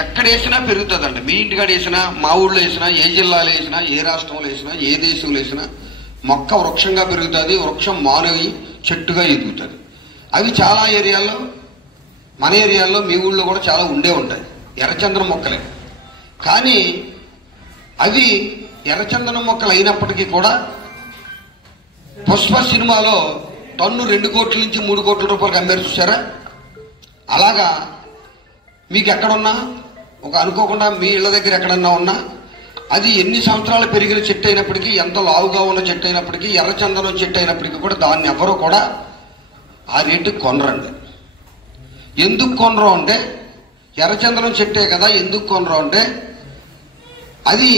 ఎక్కడ వేసినా పెరుగుతుందండి. మీ ఇంటికాడ వేసినా, మా ఊళ్ళో వేసినా, ఏ జిల్లాలో వేసినా, ఏ రాష్ట్రంలో వేసినా, ఏ దేశంలో వేసినా మొక్క వృక్షంగా పెరుగుతుంది. వృక్షం మానవి చెట్టుగా ఎదుగుతుంది. అవి చాలా ఏరియాల్లో, మన ఏరియాల్లో, మీ ఊళ్ళో కూడా చాలా ఉండే ఉంటాయి ఎర్రచందనం మొక్కలే. కానీ అవి ఎర్రచందనం మొక్కలు అయినప్పటికీ కూడా పుష్ప సినిమాలో టన్ను 2 కోట్ల నుంచి 3 కోట్ల రూపాయలకు అమ్మారు చూసారా? అలాగా మీకు ఎక్కడున్నా, ఒక అనుకోకుండా మీ ఇళ్ల దగ్గర ఎక్కడన్నా ఉన్నా, అది ఎన్ని సంవత్సరాలు పెరిగిన చెట్టు అయినప్పటికీ, ఎంత లావుగా ఉన్న చెట్టు అయినప్పటికీ, ఎర్రచందనం చెట్టు అయినప్పటికీ కూడా దాన్ని ఎవరు కూడా ఆ రేటుకి కొనరండి. ఎందుకు కొనరు అంటే, ఎర్రచందనం చెట్టే కదా, ఎందుకు కొనరు అంటే అది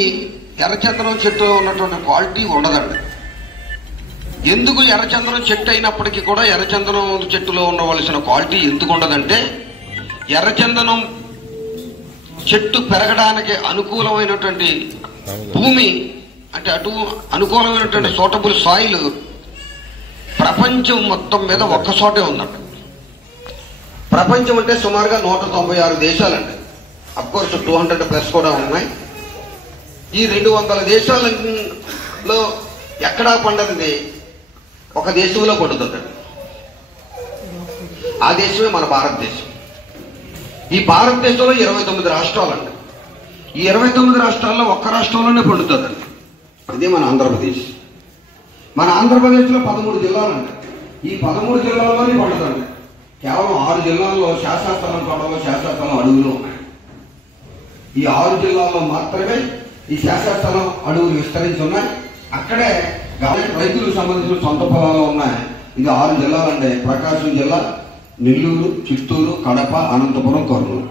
ఎర్రచందనం చెట్టులో ఉన్నటువంటి క్వాలిటీ ఉండదండి. ఎందుకు ఎర్రచందనం చెట్టు అయినప్పటికీ కూడా ఎర్రచందనం చెట్టులో ఉండవలసిన క్వాలిటీ ఎందుకు ఉండదంటే, ఎర్రచందనం చెట్టు పెరగడానికి అనుకూలమైనటువంటి భూమి, అంటే అటు అనుకూలమైనటువంటి సూటబుల్ సాయిల్ ప్రపంచం మొత్తం మీద ఒక్క చోటే ఉందండి. ప్రపంచం అంటే సుమారుగా 196 దేశాలండి. అఫ్కోర్స్ 200+ కూడా ఉన్నాయి. ఈ 200 దేశాలలో ఎక్కడా పండనిది ఒక దేశంలో పండుతుందండి. ఆ దేశమే మన భారతదేశం. ఈ భారతదేశంలో 29 రాష్ట్రాలండి. ఈ 29 రాష్ట్రాల్లో ఒక్క రాష్ట్రంలోనే పండుతుందండి. ఇదే మన ఆంధ్రప్రదేశ్. మన ఆంధ్రప్రదేశ్లో 13 జిల్లాలండి. ఈ 13 జిల్లాల్లోనే పండుతుంది. కేవలం 6 జిల్లాల్లో శాసనస్థలం కొండలో, శాసనస్థలం అడవులు ఉన్నాయి. ఈ 6 జిల్లాల్లో మాత్రమే ఈ శాసనస్థలం అడవులు విస్తరించి ఉన్నాయి. అక్కడే రైతులకు సంబంధించిన సొంత పొలాలు ఉన్నాయి. ఇది 6 జిల్లాలండి. ప్రకాశం జిల్లా, నెల్లూరు, చిత్తూరు, కడప, అనంతపురం, కర్నూలు.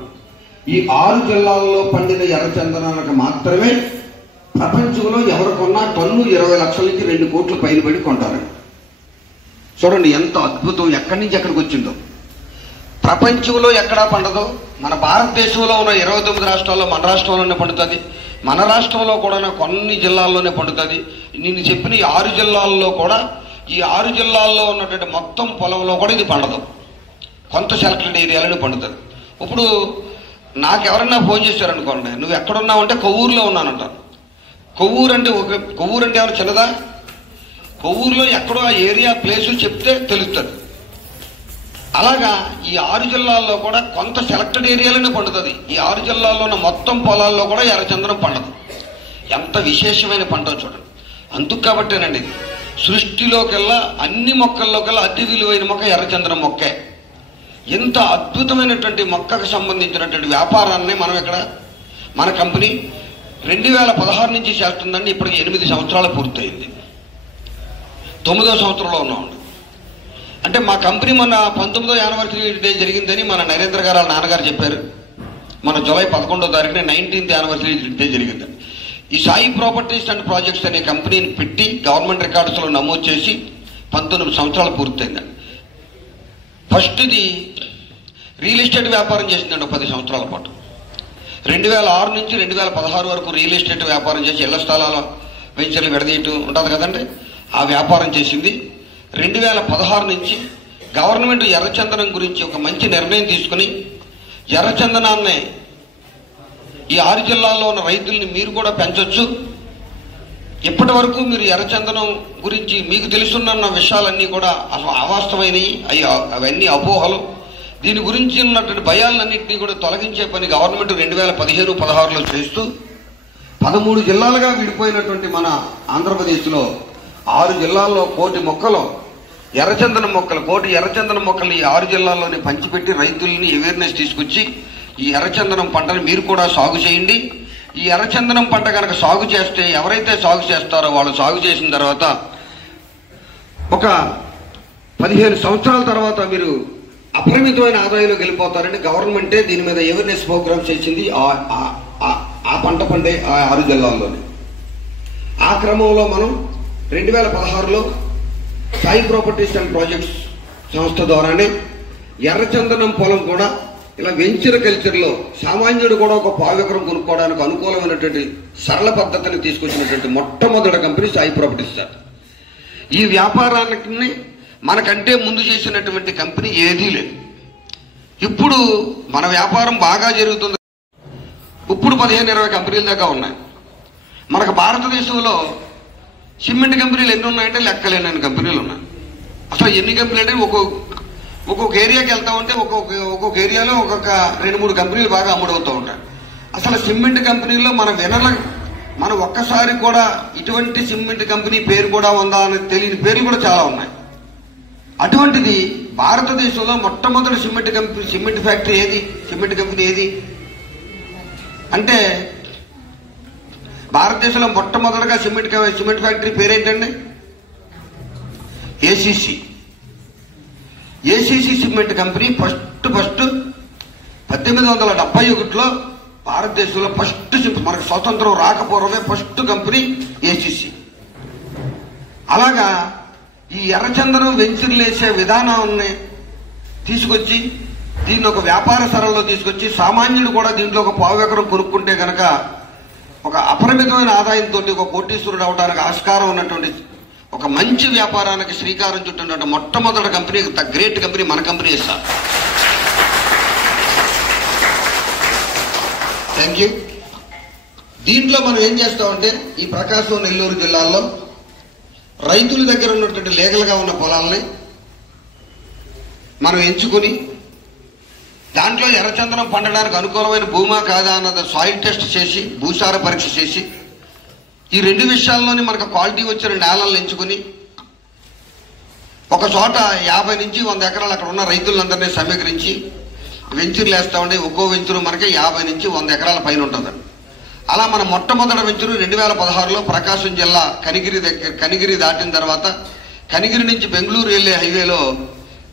ఈ 6 జిల్లాల్లో పండిన ఎర్రచందనానికి మాత్రమే ప్రపంచంలో ఎవరు కొన్నా టన్ను 20 లక్షల నుంచి 2 కోట్ల పైన పడి కొంటారండి. చూడండి ఎంత అద్భుతం, ఎక్కడి నుంచి ఎక్కడికి వచ్చిందో. ప్రపంచంలో ఎక్కడా పండదు. మన భారతదేశంలో ఉన్న 29 రాష్ట్రాల్లో మన రాష్ట్రంలోనే పండుతుంది. మన రాష్ట్రంలో కూడా కొన్ని జిల్లాల్లోనే పండుతుంది. నేను చెప్పిన ఈ 6 జిల్లాల్లో కూడా, ఈ 6 జిల్లాల్లో ఉన్నటువంటి మొత్తం పొలంలో కూడా ఇది పండదు. కొంత సెలెక్టెడ్ ఏరియాలోనే పండుతుంది. ఇప్పుడు నాకెవరన్నా ఫోన్ చేశారనుకోండి, నువ్వు ఎక్కడున్నావు అంటే కొవ్వూరులో ఉన్నానంటాను. కొవ్వూరు అంటే ఎవరు చిన్నదా? కొవ్వూరులో ఎక్కడో ఆ ఏరియా ప్లేసు చెప్తే తెలుస్తుంది. అలాగా ఈ 6 జిల్లాల్లో కూడా కొంత సెలెక్టెడ్ ఏరియాలోనే పండుతుంది. ఈ 6 జిల్లాల్లో ఉన్న మొత్తం పొలాల్లో కూడా ఎర్రచందనం పండదు. ఎంత విశేషమైన పంట చూడండి. అందుకు కాబట్టేనండి సృష్టిలోకెల్లా, అన్ని మొక్కల్లోకెల్లా అతి విలువైన మొక్క ఎర్రచందనం మొక్కే. ఇంత అద్భుతమైనటువంటి మొక్కకు సంబంధించినటువంటి వ్యాపారాన్ని మనం ఇక్కడ మన కంపెనీ 2016 నుంచి చేస్తుందండి. ఇప్పటికి 8 సంవత్సరాలు పూర్తయింది. 9వ సంవత్సరంలో ఉన్నామండి. అంటే మా కంపెనీ మొన్న 19వ యానివర్సరీ డే జరిగిందని మన నరేంద్ర గారు వాళ్ళ నాన్నగారు చెప్పారు. మన జూలై 11వ తారీఖున 19th యానివర్సరీ డే జరిగిందండి. ఈ సాయి ప్రాపర్టీస్ అండ్ ప్రాజెక్ట్స్ అనే కంపెనీని పెట్టి గవర్నమెంట్ రికార్డ్స్లో నమోదు చేసి 19 సంవత్సరాలు పూర్తయిందండి. ఫస్ట్ ఇది రియల్ ఎస్టేట్ వ్యాపారం చేసిందండి 10 సంవత్సరాల పాటు. 2006 నుంచి 2016 వరకు రియల్ ఎస్టేట్ వ్యాపారం చేసి ఇళ్ల స్థలాల వెంచర్లు విడదీయటం ఉంటుంది కదండి, ఆ వ్యాపారం చేసింది. 2016 నుంచి గవర్నమెంట్ ఎర్రచందనం గురించి ఒక మంచి నిర్ణయం తీసుకుని ఎర్రచందనాన్ని ఈ 6 జిల్లాల్లో ఉన్న రైతుల్ని మీరు కూడా పెంచొచ్చు. ఇప్పటి వరకు మీరు ఎర్రచందనం గురించి మీకు తెలుసున్న విషయాలన్నీ కూడా అవాస్తవమైనవి, అవన్నీ అపోహలు. దీని గురించి ఉన్నటువంటి భయాలన్నింటినీ కూడా తొలగించే పని గవర్నమెంట్ 2015-16లో చేస్తూ 13 జిల్లాలుగా విడిపోయినటువంటి మన ఆంధ్రప్రదేశ్లో 6 జిల్లాల్లో 1 కోటి మొక్కలు ఎర్రచందనం మొక్కలు, 1 కోటి ఎర్రచందనం మొక్కలు ఈ 6 జిల్లాల్లోనే పంచిపెట్టి రైతుల్ని అవేర్నెస్ తీసుకొచ్చి ఈ ఎర్రచందనం పంటను మీరు కూడా సాగు చేయండి. ఈ ఎర్రచందనం పంట కనుక సాగు చేస్తే, ఎవరైతే సాగు చేస్తారో వాళ్ళు సాగు చేసిన తర్వాత ఒక 15 సంవత్సరాల తర్వాత మీరు అపరిమితమైన ఆదాయంలో వెళ్ళిపోతారని గవర్నమెంటే దీని మీద అవేర్నెస్ ప్రోగ్రామ్ చేసింది ఆ పంట పండే ఆ 6 జిల్లాల్లోనే. ఆ క్రమంలో మనం 2016లో సాయి ప్రాపర్టీస్ అండ్ ప్రాజెక్ట్స్ సంస్థ ద్వారానే ఎర్రచందనం పొలం కూడా ఇలా వెంచర్ కల్చర్లో సామాన్యుడు కూడా ఒక పావెకరం కొనుక్కోవడానికి అనుకూలమైనటువంటి సరళ పద్ధతిని తీసుకొచ్చినటువంటి మొట్టమొదటి కంపెనీ సాయి ప్రాపర్టీస్ సార్. ఈ వ్యాపారానికి మనకంటే ముందు చేసినటువంటి కంపెనీ ఏదీ లేదు. ఇప్పుడు మన వ్యాపారం బాగా జరుగుతుంది. ఇప్పుడు 15-20 కంపెనీల దాకా ఉన్నాయి. మనకు భారతదేశంలో సిమెంట్ కంపెనీలు ఎన్ని ఉన్నాయంటే లెక్కలేనన్ని కంపెనీలు ఉన్నాయి. అసలు ఎన్ని కంపెనీలు అంటే ఒక్కొక్క ఏరియాకి వెళ్తా ఉంటే ఒక్కొక్క ఏరియాలో ఒక్కొక్క 2-3 కంపెనీలు బాగా అమ్ముడవుతూ ఉంటాయి. అసలు సిమెంట్ కంపెనీల్లో మన ఒక్కసారి కూడా ఇటువంటి సిమెంట్ కంపెనీ పేరు కూడా ఉందా అని తెలియని పేర్లు కూడా చాలా ఉన్నాయి. అటువంటిది భారతదేశంలో మొట్టమొదటి సిమెంట్ ఫ్యాక్టరీ ఏది, సిమెంట్ కంపెనీ ఏది అంటే భారతదేశంలో మొట్టమొదటిగా సిమెంట్ ఫ్యాక్టరీ పేరేంటండి? ఏసీసీ సిమెంట్ కంపెనీ ఫస్ట్ 1871లో భారతదేశంలో మనకు స్వతంత్రం రాకపోవడమే ఫస్ట్ కంపెనీ ఏసీసీ. అలాగా ఈ ఎర్రచందనం వెంచర్లు వేసే విధానాన్ని తీసుకొచ్చి దీన్ని ఒక వ్యాపార సరళలో తీసుకొచ్చి సామాన్యుడు కూడా దీంట్లో ఒక పావు ఎకరం కొనుక్కుంటే కనుక ఒక అపరిమితమైన ఆదాయంతో ఒక కోటీశ్వరుడు అవడానికి ఆస్కారం ఉన్నటువంటి ఒక మంచి వ్యాపారానికి శ్రీకారం చుట్టినటువంటి మొట్టమొదటి కంపెనీ, ద గ్రేట్ కంపెనీ మన కంపెనీ సార్. Thank you. దీంట్లో మనం ఏం చేస్తామంటే ఈ ప్రకాశం, నెల్లూరు జిల్లాల్లో రైతుల దగ్గర ఉన్నటువంటి లీగల్గా ఉన్న పొలాలని మనం ఎంచుకుని దాంట్లో ఎర్రచందనం పండడానికి అనుకూలమైన భూమా కాదా అన్నది సాయిల్ టెస్ట్ చేసి, భూసార పరీక్ష చేసి, ఈ 2 విషయాల్లోనే మనకు క్వాలిటీ వచ్చిన నేలలను ఎంచుకుని ఒక చోట 50 నుంచి 100 ఎకరాలు అక్కడ ఉన్న రైతులందరినీ సమీకరించి వెంచర్లు వేస్తా ఉండే. ఒక్కో వెంచరు మనకి 50 నుంచి 100 ఎకరాల పైన ఉంటుందండి. అలా మన మొట్టమొదటి వెంచరు 2016లో ప్రకాశం జిల్లా కనిగిరి దాటిన తర్వాత కనిగిరి నుంచి బెంగళూరు వెళ్ళే హైవేలో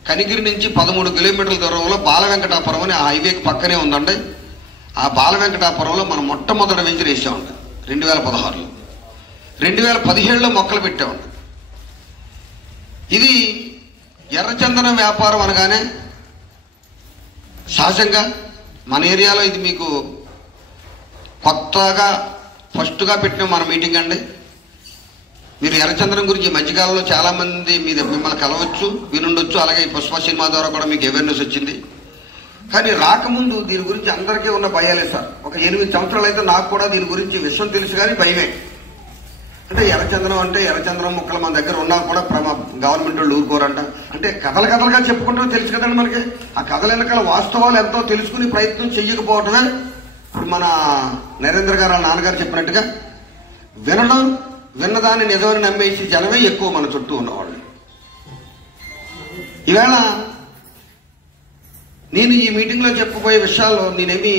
కనిగిరి నుంచి 13 కిలోమీటర్ల దూరంలో బాలవెంకటాపురం అని ఆ హైవేకి పక్కనే ఉందండి. ఆ బాలవెంకటాపురంలో మనం మొట్టమొదటి వెంచర్ వేసామండి 2016లో. 2017లో మొక్కలు పెట్టామండి. ఇది ఎర్రచందనం వ్యాపారం అనగానే సహజంగా మన ఏరియాలో ఇది మీకు కొత్తగా ఫస్ట్గా పెట్టిన మన మీటింగ్ అండి. మీరు ఎర్రచందనం గురించి ఈ మధ్యకాలంలో చాలా మంది మిమ్మల్ని కలవచ్చు, వినుండొచ్చు. అలాగే ఈ పుష్ప సినిమా ద్వారా కూడా మీకు అవేర్నెస్ వచ్చింది. కానీ రాకముందు దీని గురించి అందరికీ ఉన్న భయాలే సార్. ఒక 8 సంవత్సరాలు అయితే నాకు కూడా దీని గురించి విషయం తెలుసు, కానీ భయమే. అంటే ఎర్రచందనం ముక్కలు మన దగ్గర ఉన్నా కూడా గవర్నమెంట్ వాళ్ళు ఊరుకోరంట. అంటే కథలుగా చెప్పుకుంటాం, తెలుసు కదండి మనకి. ఆ కథల వెనకాల వాస్తవాలు ఎంతో తెలుసుకుని ప్రయత్నం చెయ్యకపోవటమే ఇప్పుడు మన నరేంద్ర గారు, వాళ్ళ నాన్నగారు చెప్పినట్టుగా విన్నదాన్ని నిజమని నమ్మేసి జనమే ఎక్కువ మన చుట్టూ ఉన్నవాళ్ళు. ఈవేళ నేను ఈ మీటింగ్లో చెప్పబోయే విషయాల్లో నేనేమి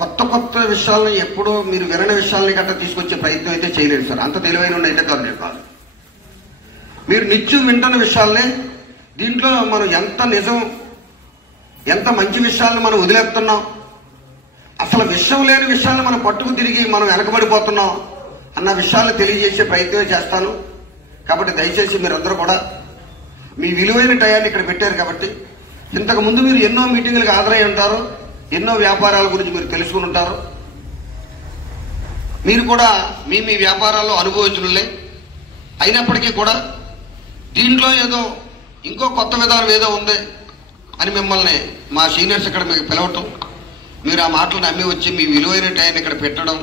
కొత్త విషయాలను ఎప్పుడో మీరు వినని విషయాలని గట్రా తీసుకొచ్చే ప్రయత్నం అయితే చేయలేదు సార్. అంత తెలివైన అయితే కాదు. మీరు నిత్యం వింటున్న విషయాలనే దీంట్లో మనం ఎంత నిజం, ఎంత మంచి విషయాలను మనం వదిలేస్తున్నాం, అసలు విషయం లేని విషయాలను మనం పట్టుకు తిరిగి మనం వెనకబడిపోతున్నాం అన్న విషయాలు తెలియజేసే ప్రయత్నమే చేస్తాను. కాబట్టి దయచేసి మీరందరూ కూడా మీ విలువైన టయాన్ని ఇక్కడ పెట్టారు. కాబట్టి ఇంతకు ముందు మీరు ఎన్నో మీటింగులకు హాజరై ఉంటారు, ఎన్నో వ్యాపారాల గురించి మీరు తెలుసుకుని ఉంటారు. మీరు కూడా మీ వ్యాపారాల్లో అనుభవించులే. అయినప్పటికీ కూడా దీంట్లో ఏదో ఇంకో కొత్త విధానం ఏదో ఉంది అని మిమ్మల్ని మా సీనియర్స్ ఇక్కడ మీకు పిలవటం, మీరు ఆ మాటలు నమ్మి వచ్చి మీ విలువైన టయాన్ని ఇక్కడ పెట్టడం,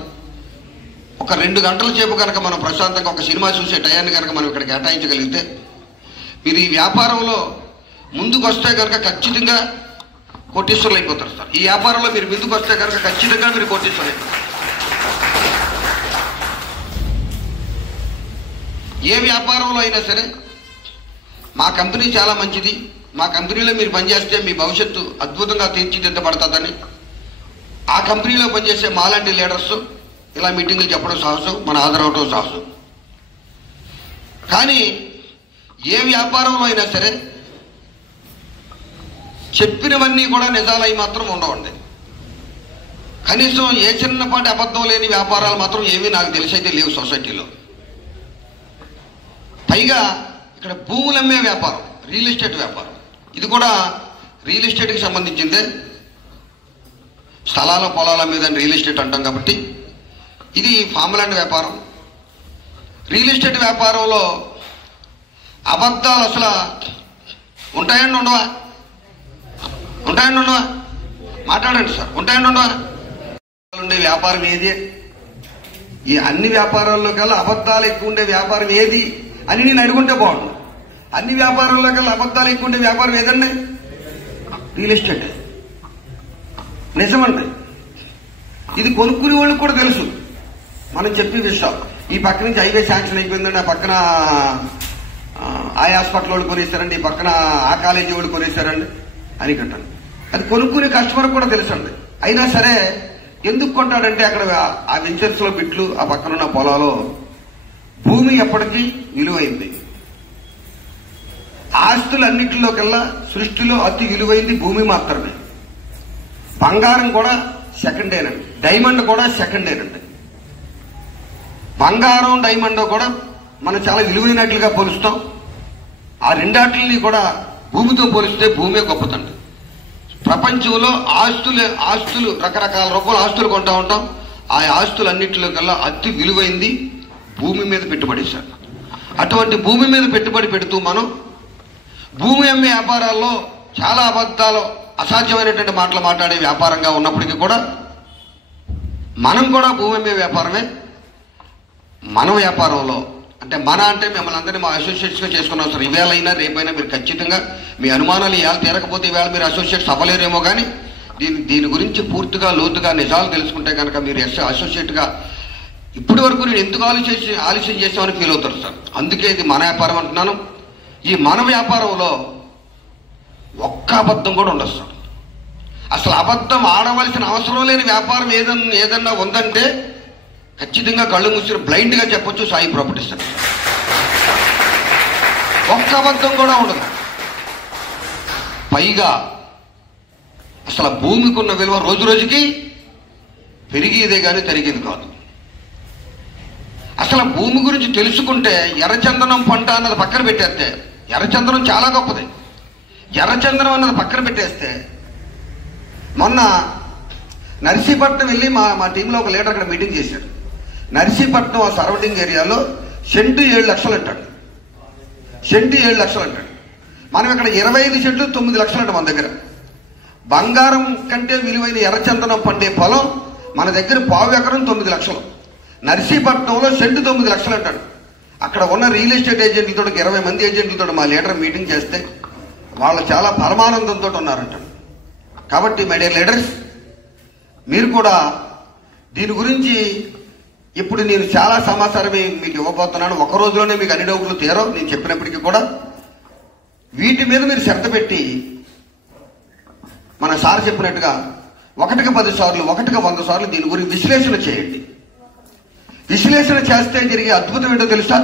ఒక 2 గంటల సేపు కనుక మనం ప్రశాంతంగా ఒక సినిమా చూసే టయాన్ని కనుక మనం ఇక్కడ కేటాయించగలిగితే మీరు ఈ వ్యాపారంలో ముందుకు వస్తే కనుక ఖచ్చితంగా కోటీశ్వరులు అయిపోతారు సార్. ఈ వ్యాపారంలో మీరు ముందుకు వస్తే కనుక ఖచ్చితంగా మీరు కోటీశ్వరులు అయిపోతారు. ఏ వ్యాపారంలో అయినా సరే మా కంపెనీ చాలా మంచిది, మా కంపెనీలో మీరు పనిచేస్తే మీ భవిష్యత్తు అద్భుతంగా తీర్చిదిద్దబడుతుందని ఆ కంపెనీలో పనిచేసే మాలాంటి లీడర్స్ ఇలా మీటింగులు చెప్పడం సాహసం, మన హాజరవటం సాహసం. కానీ ఏ వ్యాపారంలో అయినా సరే చెప్పినవన్నీ కూడా నిజాలై మాత్రం ఉండవండి. కనీసం ఏ చిన్నపాటి అబద్ధం లేని వ్యాపారాలు మాత్రం ఏమీ నాకు తెలిసైతే లేవు సొసైటీలో. పైగా ఇక్కడ భూములు అమ్మే వ్యాపారం, రియల్ ఎస్టేట్ వ్యాపారం, ఇది కూడా రియల్ ఎస్టేట్కి సంబంధించిందే. స్థలాల పొలాల మీద రియల్ ఎస్టేట్ అంటాం కాబట్టి ఇది ఫామ్ ల్యాండ్ వ్యాపారం. రియల్ ఎస్టేట్ వ్యాపారంలో అబద్ధాలు అసలు ఉంటాయండి ఉండవా? ఉంటాయండి ఉండవా? మాట్లాడండి సార్. ఉంటాయండి ఉండవా? ఉండే వ్యాపారం ఏది? ఈ అన్ని వ్యాపారాల్లో కల్లా అబద్ధాలు ఎక్కువ ఉండే వ్యాపారం ఏది అని నేను అడుగుంటే బాగుండు. అన్ని వ్యాపారాల్లో కల్లా అబద్ధాలు ఎక్కువ ఉండే వ్యాపారం ఏదండి? Real estate. నిజమండి. ఇది కొనుక్కునే వాళ్ళకి కూడా తెలుసు మనం చెప్పే విషయం. ఈ పక్క నుంచి హైవే శాంక్షన్ అయిపోయిందండి, ఆ పక్కన ఆ హాస్పిటల్ వాళ్ళు కొనేశారండి, ఈ పక్కన ఆ కాలేజీ వాళ్ళు కొనేశారండి అని కట్టండి. అది కొనుక్కునే కస్టమర్ కూడా తెలుసండి. అయినా సరే ఎందుకు కొంటాడంటే అక్కడ ఆ వెంచర్స్ లో బిట్లు, ఆ పక్కన ఉన్న పొలాలో భూమి ఎప్పటికీ విలువైంది. ఆస్తులన్నింటిలో కల్లా సృష్టిలో అతి విలువైంది భూమి మాత్రమే. బంగారం కూడా సెకండేనండి, డైమండ్ కూడా సెకండేనండి. బంగారం డైమండ్ కూడా మనం చాలా విలువైనట్లుగా పోలుస్తాం. ఆ రెండాటిని కూడా భూమితో పోలిస్తే భూమే గొప్పదండి. ప్రపంచంలో ఆస్తులు రకరకాల రూపాయల ఆస్తులు కొంటా ఉంటాం. ఆ ఆస్తులన్నింటిలో కల్లా అతి విలువైంది భూమి మీద పెట్టుబడి సార్. అటువంటి భూమి మీద పెట్టుబడి పెడుతూ మనం భూమి అమ్మే వ్యాపారాల్లో చాలా అబద్ధాలు, అసాధ్యమైనటువంటి మాటలు మాట్లాడే వ్యాపారంగా ఉన్నప్పటికీ కూడా మనం కూడా భూమి అమ్మే వ్యాపారమే. మన వ్యాపారంలో అంటే మిమ్మల్ని అందరినీ మా అసోసియేట్స్గా చేసుకున్నాం సార్. ఈవేళైనా రేపైనా మీరు ఖచ్చితంగా మీ అనుమానాలు ఇవాళ తీరకపోతే ఈవేళ మీరు అసోసియేట్స్ అవ్వలేరేమో, కానీ దీని గురించి పూర్తిగా లోతుగా నిజాలు తెలుసుకుంటే కనుక మీరు అసోసియేట్గా ఇప్పటి వరకు నేను ఎందుకు ఆలస్యం చేసామని ఫీల్ అవుతారు సార్. అందుకే ఇది మన వ్యాపారం అంటున్నాను. ఈ మన వ్యాపారంలో ఒక్క అబద్ధం కూడా ఉండదు సార్. అసలు అబద్ధం ఆడవలసిన అవసరం లేని వ్యాపారం ఏదన్నా ఉందంటే ఖచ్చితంగా కళ్ళు మూసి బ్లైండ్ గా చెప్పొచ్చు సాయి ప్రాపర్టీస్ అని. ఒక్క అబద్ధం కూడా ఉండదు. పైగా అసలు భూమికి ఉన్న విలువ రోజు రోజుకి పెరిగేదే కానీ తరిగేది కాదు. అసలు భూమి గురించి తెలుసుకుంటే ఎర్రచందనం పంట అన్నది పక్కన పెట్టేస్తే, ఎర్రచందనం చాలా గొప్పది. ఎర్రచందనం అన్నది పక్కన పెట్టేస్తే మొన్న నర్సీపట్నం వెళ్ళి మా టీంలో ఒక లీడర్ అక్కడ మీటింగ్ చేశాడు. నర్సీపట్నం ఆ సరౌండింగ్ ఏరియాలో సెంటు 7 లక్షలు అంటాడు. సెంటు 7 లక్షలు అంటాడు. మనం ఇక్కడ 25 సెంట్లు 9 లక్షలు అంట మన దగ్గర. బంగారం కంటే విలువైన ఎర్రచందనం పండే పొలం మన దగ్గర 1/4 ఎకరం 9 లక్షలు. నర్సీపట్నంలో సెంటు 9 లక్షలు అంటాడు. అక్కడ ఉన్న రియల్ ఎస్టేట్ ఏజెంట్లతో 20 మంది ఏజెంట్లతో మా లీడర్ మీటింగ్ చేస్తే వాళ్ళు చాలా పరమానందంతో ఉన్నారంటాడు. కాబట్టి మై డియర్ లీడర్స్, మీరు కూడా దీని గురించి ఇప్పుడు నేను చాలా సమాచారం మీకు ఇవ్వబోతున్నాను. ఒక రోజులోనే మీకు అన్ని డౌట్లు తీరవు నేను చెప్పినప్పటికీ కూడా. వీటి మీద మీరు శ్రద్ధ పెట్టి మన సార్ చెప్పినట్టుగా 1కి 10 సార్లు 1కి 100 సార్లు దీని గురించి విశ్లేషణ చేయండి. విశ్లేషణ చేస్తే జరిగే అద్భుతం ఏంటో తెలుసా?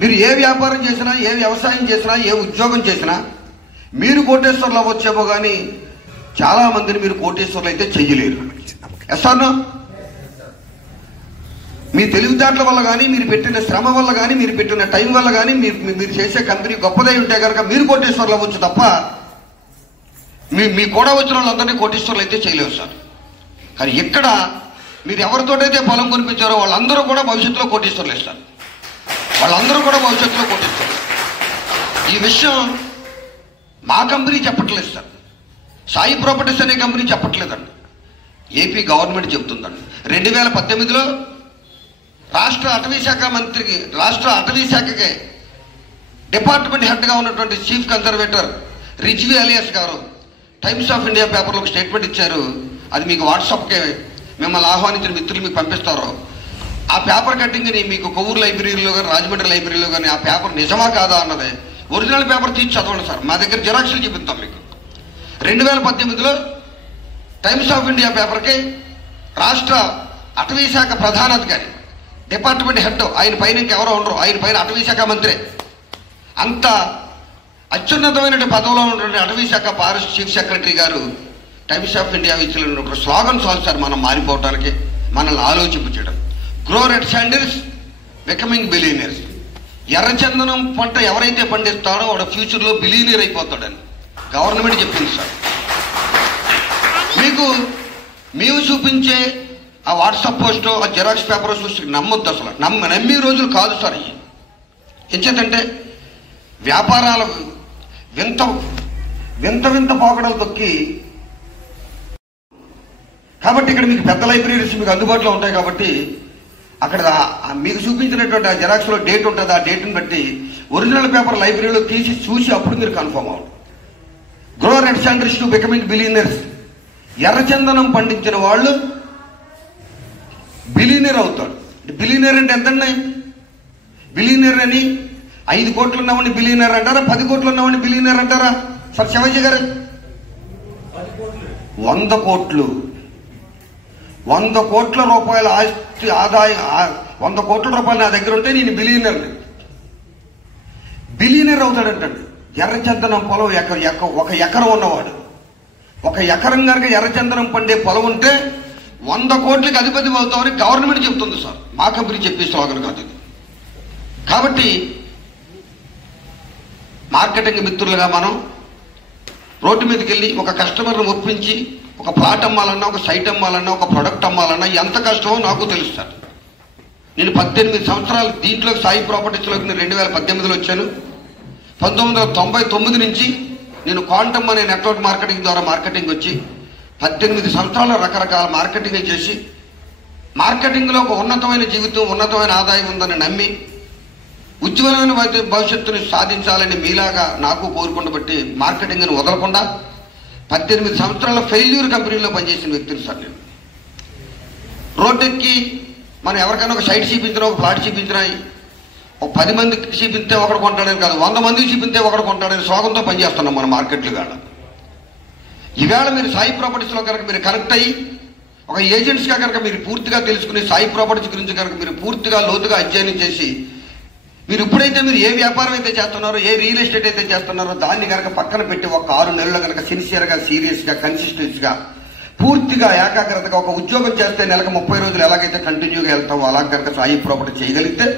మీరు ఏ వ్యాపారం చేసినా, ఏ వ్యవసాయం చేసినా, ఏ ఉద్యోగం చేసినా మీరు కోటేశ్వర్లు అవ్వచ్చేమో కానీ చాలా మందిని మీరు కోటేశ్వర్లు అయితే చెయ్యలేరు. ఎస్ఆర్నో? మీ తెలివితేటల వల్ల కానీ, మీరు పెట్టిన శ్రమ వల్ల కానీ, మీరు పెట్టిన టైం వల్ల కానీ, మీరు చేసే కంపెనీ గొప్పదై ఉంటే కనుక మీరు కోటేశ్వర్లు అవ్వచ్చు తప్ప మీ కూడా వచ్చిన వాళ్ళందరినీ కోటేశ్వర్లు అయితే చేయలేవు సార్. కానీ ఇక్కడ మీరు ఎవరితోటైతే పొలం కొనిపించారో వాళ్ళందరూ కూడా భవిష్యత్తులో కోటేశ్వర్లు ఇస్తారు. వాళ్ళందరూ కూడా భవిష్యత్తులో కోటేశ్వర్లు. ఈ విషయం మా కంపెనీ చెప్పట్లేదు సార్, సాయి ప్రాపర్టీస్ అనే కంపెనీ చెప్పట్లేదండి, ఏపీ గవర్నమెంట్ చెబుతుందండి. 2018లో రాష్ట్ర అటవీ శాఖకి డిపార్ట్మెంట్ హెడ్గా ఉన్నటువంటి చీఫ్ కన్జర్వేటర్ రిజ్వీ అలియాస్ గారు టైమ్స్ ఆఫ్ ఇండియా పేపర్లో ఒక స్టేట్మెంట్ ఇచ్చారు. అది మీకు వాట్సాప్కే మిమ్మల్ని ఆహ్వానించిన మిత్రులు మీకు పంపిస్తారు. ఆ పేపర్ కట్టింగ్ని మీకు కొవ్వూరు లైబ్రరీలో కానీ, రాజమండ్రి లైబ్రరీలో కానీ ఆ పేపర్ నిజమా కాదా అన్నది ఒరిజినల్ పేపర్ తీసి చదవండి సార్. మా దగ్గర జిరాక్స్లు చూపిస్తాం మీకు. 2018లో టైమ్స్ ఆఫ్ ఇండియా పేపర్కి రాష్ట్ర అటవీ శాఖ ప్రధానాధికారి, డిపార్ట్మెంట్ హెడ్, ఆయన పైన ఇంకెవరో ఉండరు, ఆయన పైన అటవీ శాఖ మంత్రి, అంత అత్యున్నతమైన పదవిలో ఉన్నటువంటి అటవీ శాఖ ఫారెస్ట్ చీఫ్ సెక్రటరీ గారు టైమ్స్ ఆఫ్ ఇండియా ఇచ్చిన స్లోగన్ చాలు సార్ మనం మారిపోవటానికి, మనల్ని ఆలోచింపచేయడం. Grow red sandals becoming billionaires. ఎర్రచందనం పంట ఎవరైతే పండిస్తాడో వాడు ఫ్యూచర్లో బిలియనీర్ అయిపోతాడని గవర్నమెంట్ చెప్పింది సార్. మేము చూపించే ఆ వాట్సాప్ పోస్ట్, ఆ జిరాక్స్ పేపర్ చూసి నమ్మొద్దు అసలు. నమ్మే రోజులు కాదు సార్ ఇవి. ఎంచేతంటే వ్యాపారాల వింత పోకడలు తొక్కి కాబట్టి ఇక్కడ మీకు పెద్ద లైబ్రరీస్ మీకు అందుబాటులో ఉంటాయి. కాబట్టి అక్కడ మీకు చూపించినటువంటి ఆ జిరాక్స్లో డేట్ ఉంటుంది. ఆ డేట్ని బట్టి ఒరిజినల్ పేపర్ లైబ్రరీలో తీసి చూసి అప్పుడు మీరు కన్ఫర్మ్ అవ్వండి. Grow red Sanders to becoming billionaires. ఎర్రచందనం పండించిన వాళ్ళు బిలియనర్ అవుతాడు. బిలియనర్ అంటే ఎంతండి? బిలియనర్ అని 5 కోట్లు ఉన్నవాడిని బిలియనర్ అంటారా, 10 కోట్లు ఉన్నవాడిని బిలియనర్ అంటారా? సార్ శివాజీ గారు 100 కోట్లు, 100 కోట్ల రూపాయల ఆస్తి ఆదాయం, 100 కోట్ల రూపాయలు నా దగ్గర ఉంటే నేను బిలియనర్ అవుతాడంటండి. ఎర్రచందనం పొలం ఒక ఎకరం ఉన్నవాడు, ఒక ఎకరం కనుక ఎర్రచందనం పండే పొలం ఉంటే 100 కోట్లకి అధిపతి అవుతామని గవర్నమెంట్ చెప్తుంది సార్. మా కంపెనీ చెప్పే స్లోగన్ కాదు ఇది. కాబట్టి మార్కెటింగ్ మిత్రులుగా మనం రోడ్డు మీదకి వెళ్ళి ఒక కస్టమర్ని ఒప్పించి ఒక ప్లాట్ అమ్మాలన్నా, ఒక సైట్ అమ్మాలన్నా, ఒక ప్రొడక్ట్ అమ్మాలన్నా ఎంత కష్టమో నాకు తెలుస్తాను. నేను 18 సంవత్సరాలు దీంట్లోకి సాయి ప్రాపర్టీస్లోకి నేను 2018లో వచ్చాను. 1999 నుంచి నేను క్వాంటమ్ అనే నెట్వర్క్ మార్కెటింగ్ ద్వారా మార్కెటింగ్ వచ్చి 18 సంవత్సరాల రకరకాల మార్కెటింగ్ చేసి మార్కెటింగ్లో ఒక ఉన్నతమైన జీవితం, ఉన్నతమైన ఆదాయం ఉందని నమ్మి ఉజ్వలమైన భవిష్యత్తుని సాధించాలని మీలాగా నాకు కోరుకుంటబట్టి మార్కెటింగ్ని వదలకుండా 18 సంవత్సరాల ఫెయిల్యూర్ కంపెనీలో పనిచేసిన వ్యక్తిని సార్ నేను. రోడ్డెక్కి మనం ఎవరికైనా ఒక సైట్ చూపించినా, ఒక ప్లాట్ చూపించినా, ఒక 10 మందికి చూపిస్తే ఒకడు కొంటాడని కాదు, 100 మందికి చూపిస్తే ఒకడు కొంటాడని స్లోగంతో పనిచేస్తున్నాం మన మార్కెట్లు కాడ. ఈవేళ మీరు సాయి ప్రాపర్టీస్లో కనుక మీరు కనెక్ట్ అయ్యి ఒక ఏజెంట్స్గా కనుక మీరు పూర్తిగా తెలుసుకుని సాయి ప్రాపర్టీస్ గురించి కనుక మీరు పూర్తిగా లోతుగా అధ్యయనం చేసి మీరు ఇప్పుడైతే మీరు ఏ వ్యాపారం అయితే చేస్తున్నారో, ఏ రియల్ ఎస్టేట్ అయితే చేస్తున్నారో దాన్ని కనుక పక్కన పెట్టి ఒక 6 నెలల్లో కనుక సిన్సియర్గా, సీరియస్గా, కన్సిస్టెన్సీగా, పూర్తిగా ఏకాగ్రతగా ఒక ఉద్యోగం చేస్తే నెలకు 30 రోజులు ఎలాగైతే కంటిన్యూగా వెళ్తామో అలా కనుక సాయి ప్రాపర్టీ చేయగలిగితే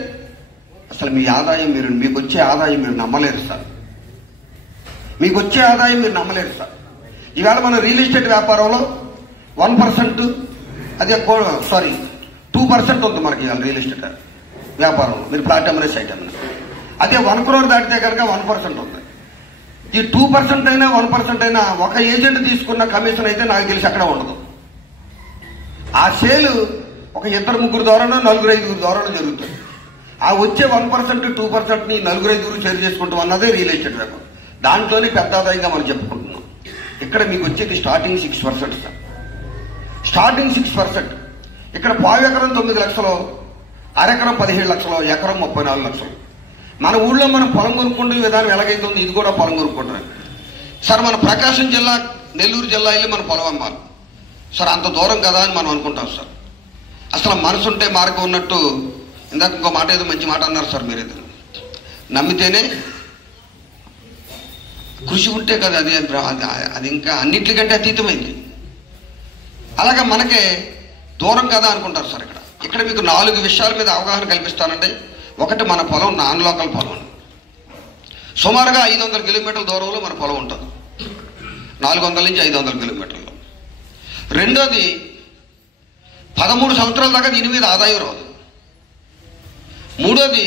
అసలు మీ ఆదాయం మీకు వచ్చే ఆదాయం మీరు నమ్మలేరు సార్. మీకు వచ్చే ఆదాయం మీరు నమ్మలేరు సార్. ఈవేళ మన రియల్ ఎస్టేట్ వ్యాపారంలో 1% అదే 2% ఉంది మనకి ఇవాళ రియల్ ఎస్టేట్ వ్యాపారంలో. మీరు ప్లాట్ అమ్మిన సైట్ అమ్మిన అదే 1 crore దాటితే కనుక 1% ఉంది. ఈ 2% అయినా 1% అయినా ఒక ఏజెంట్ తీసుకున్న కమిషన్ అయితే నాకు తెలిసి అక్కడ ఉండదు. ఆ సేలు ఒక 2-3 ద్వారానో 4-5 ద్వారానో జరుగుతుంది. ఆ వచ్చే 1% 2%ని 4-5 షేర్ చేసుకుంటాం అన్నదే రియల్ ఎస్టేట్ వ్యాపారం. దాంట్లోనే పెద్ద ఆదాయంగా మనం చెప్పుకుంటున్నాం. ఇక్కడ మీకు వచ్చేది స్టార్టింగ్ 6% సార్. స్టార్టింగ్ 6%. ఇక్కడ పావు ఎకరం 9 లక్షలు, అరెకరం 17 లక్షలు, ఎకరం 34 లక్షలు. మన ఊళ్ళో మనం పొలం కొనుక్కుంటే విధానం ఎలాగైతే ఉంది, ఇది కూడా పొలం కొనుక్కుంటున్నాం సార్. మన ప్రకాశం జిల్లా, నెల్లూరు జిల్లా వెళ్ళి మన పొలం అమ్మాలి సార్. అంత దూరం కదా అని మనం అనుకుంటాం సార్. అసలు మనసు ఉంటే మార్గం ఉన్నట్టు ఇందాక ఇంకో మాట, ఏదో మంచి మాట అన్నారు సార్. మీరు ఏదో నమ్మితేనే, కృషి ఉంటే కదా అది ఇంకా అన్నింటికంటే అతీతమైంది. అలాగే మనకే దూరం కదా అనుకుంటారు సార్. ఇక్కడ మీకు 4 విషయాల మీద అవగాహన కల్పిస్తానండి. ఒకటి, మన పొలం నాన్ లోకల్ పొలం. సుమారుగా 500 కిలోమీటర్ల దూరంలో మన పొలం ఉంటుంది. 400 నుంచి 500 కిలోమీటర్లు. రెండోది, 13 సంవత్సరాల దాకా దీని మీద ఆదాయం రాదు. మూడోది,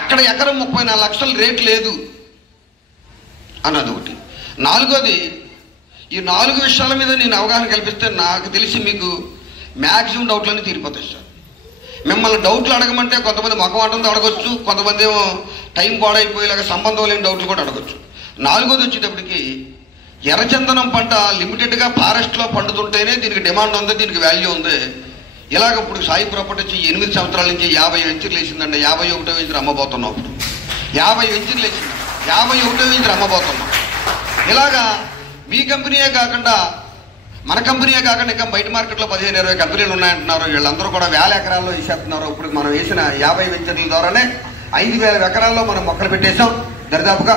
అక్కడ ఎకరం 34 లక్షలు రేట్ లేదు అన్నది ఒకటి. నాలుగోది, ఈ 4 విషయాల మీద నేను అవగాహన కల్పిస్తే నాకు తెలిసి మీకు మ్యాక్సిమం డౌట్లన్నీ తీరిపోతాయి సార్. మిమ్మల్ని డౌట్లు అడగమంటే కొంతమంది మగవాటంతో అడగొచ్చు, కొంతమంది ఏమో టైం పాడైపోయేలాగా సంబంధం లేని డౌట్లు కూడా అడగొచ్చు. నాలుగోది వచ్చేటప్పటికి ఎర్రచందనం పంట లిమిటెడ్గా ఫారెస్ట్లో పండుతుంటేనే దీనికి డిమాండ్ ఉంది, దీనికి వాల్యూ ఉంది. ఇలాగ ఇప్పుడు సాయి ప్రాపర్టీ 8 సంవత్సరాల నుంచి 50 వెంచర్లు వేసిందండి. 51వ వెంచర్ అమ్మబోతున్నాం. ఇప్పుడు 50 వెంచర్లు వేసింది, 51వ వెంచర్ అమ్మబోతున్నాం. ఇలాగా మీ కంపెనీయే కాకుండా, మన కంపెనీయే కాకుండా ఇంకా బయట మార్కెట్లో 15-20 కంపెనీలు ఉన్నాయంటున్నారు. వీళ్ళందరూ కూడా 1000 ఎకరాల్లో వేసేస్తున్నారు. ఇప్పుడు మనం వేసిన 50 వెంచర్ల ద్వారానే 5000 ఎకరాల్లో మనం మొక్కలు పెట్టేశాం దరిదాపుగా.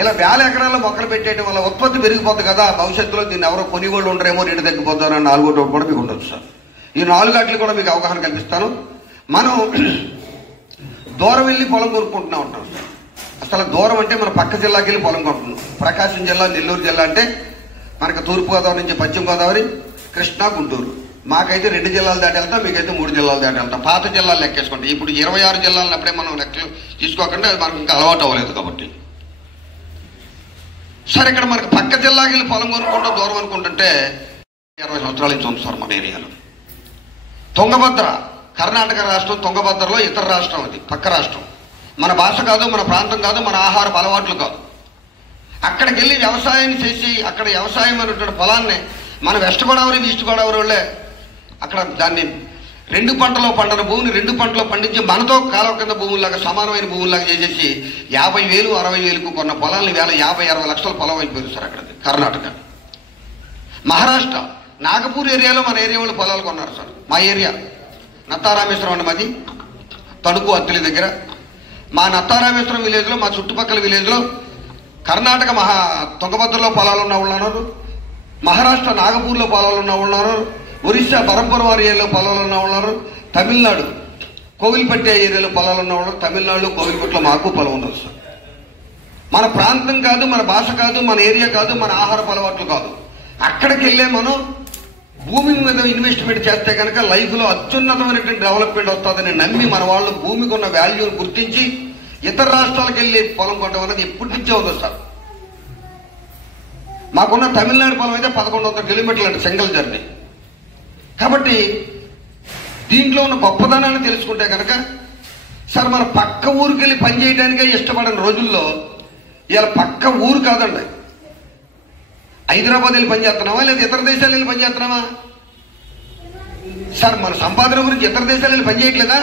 ఇలా 1000 ఎకరాల్లో మొక్కలు పెట్టేయడం వల్ల ఉత్పత్తి పెరిగిపోతుంది కదా. భవిష్యత్తులో దీన్ని ఎవరో కొనుగోళ్ళు ఉండరేమో, రేటు తగ్గిపోతారని 4వ డౌట్ కూడా మీకు ఉండొచ్చు సార్. ఈ 4 వాటికి కూడా మీకు అవగాహన కల్పిస్తాను. మనం దూరం వెళ్ళి పొలం కొనుక్కుంటున్నా ఉంటాం సార్. అసలు దూరం అంటే మన పక్క జిల్లాకి వెళ్ళి పొలం కొనుక్కుంటున్నాం. ప్రకాశం జిల్లా, నెల్లూరు జిల్లా అంటే మనకు తూర్పుగోదావరి నుంచి పశ్చిమ గోదావరి, కృష్ణా, గుంటూరు. మాకైతే 2 జిల్లాలు దాటి వెళ్తాం, మీకైతే 3 జిల్లాలు దాటి వెళ్తాం. పాత జిల్లాలు లెక్కేసుకుంటాం. ఇప్పుడు 26 జిల్లాలను అప్పుడే మనం లెక్కలు తీసుకోకుండా అది మనకు ఇంకా అలవాటు అవ్వలేదు కాబట్టి. సరే, ఇక్కడ మనకు పక్క జిల్లాకి వెళ్ళి పొలం కొనుక్కుంటాం దూరం అనుకుంటుంటే 20 సంవత్సరాల నుంచి ఉంది సార్ మన ఏరియాలో. తుంగభద్ర, కర్ణాటక రాష్ట్రం తుంగభద్రలో ఇతర రాష్ట్రం, అది పక్క రాష్ట్రం. మన భాష కాదు, మన ప్రాంతం కాదు, మన ఆహారపు అలవాట్లు కాదు. అక్కడికి వెళ్ళి వ్యవసాయం చేసి అక్కడ వ్యవసాయం అనేటువంటి పొలాన్ని మన వెస్ట్ గోదావరి ఈస్ట్ గోదావరి వాళ్ళే అక్కడ దాన్ని 2 పంటలో పండిన భూమిని 2 పంటలో పండించి మనతో కాలువ కింద భూముల్లాగా సమానమైన భూముల్లాగా చేసేసి 50,000 60,000కు కొన్న పొలాన్ని వేల 50-60 లక్షల పొలం అయిపోయింది సార్ అక్కడ. కర్ణాటక, మహారాష్ట్ర నాగపూర్ ఏరియాలో మన ఏరియా వాళ్ళు పొలాలు కొన్నారు సార్. మా ఏరియా నత్తారామేశ్వరం అండి, మాది తణుకు అత్తిలి దగ్గర. మా నత్తారామేశ్వరం విలేజ్లో, మా చుట్టుపక్కల విలేజ్లో కర్ణాటక తుంగభద్రలో పొలాలు ఉన్న వాళ్ళు ఉన్నారు, మహారాష్ట్ర నాగపూర్లో పొలాలు ఉన్న వాళ్ళు ఉన్నారు, ఒరిస్సా బరంపురం ఏరియాలో పొలాలు ఉన్న వాళ్ళు ఉన్నారు, తమిళనాడు కోవిల్పట్టే ఏరియాలో పొలాలు ఉన్న వాళ్ళు, తమిళనాడులో కోవిల్పట్లో మాకు పొలం ఉండదు సార్. మన ప్రాంతం కాదు, మన భాష కాదు, మన ఏరియా కాదు, మన ఆహారపు అలవాట్లు కాదు. అక్కడికి వెళ్ళే మనం భూమి మీద ఇన్వెస్ట్మెంట్ చేస్తే కనుక లైఫ్లో అత్యున్నతమైనటువంటి డెవలప్మెంట్ వస్తుందని నమ్మి మన వాళ్ళు భూమికి ఉన్న వాల్యూని గుర్తించి ఇతర రాష్ట్రాలకు వెళ్ళి పొలం కొనడం అనేది ఎప్పటి నుంచే ఉంది సార్. మాకున్న తమిళనాడు పొలం అయితే 1100 కిలోమీటర్లు అంటే సింగిల్ జర్నీ. కాబట్టి దీంట్లో ఉన్న గొప్పదనాన్ని తెలుసుకుంటే కనుక సార్, మన పక్క ఊరికి వెళ్ళి పని చేయడానికే ఇష్టపడిన రోజుల్లో ఇవాళ పక్క ఊరు కాదండి, హైదరాబాద్ వెళ్ళి పని చేస్తున్నావా లేదా ఇతర దేశాలు వెళ్ళి పని చేస్తున్నావా సార్? మన సంపాదన గురించి ఇతర దేశాలు వెళ్ళి పని చేయట్లేదా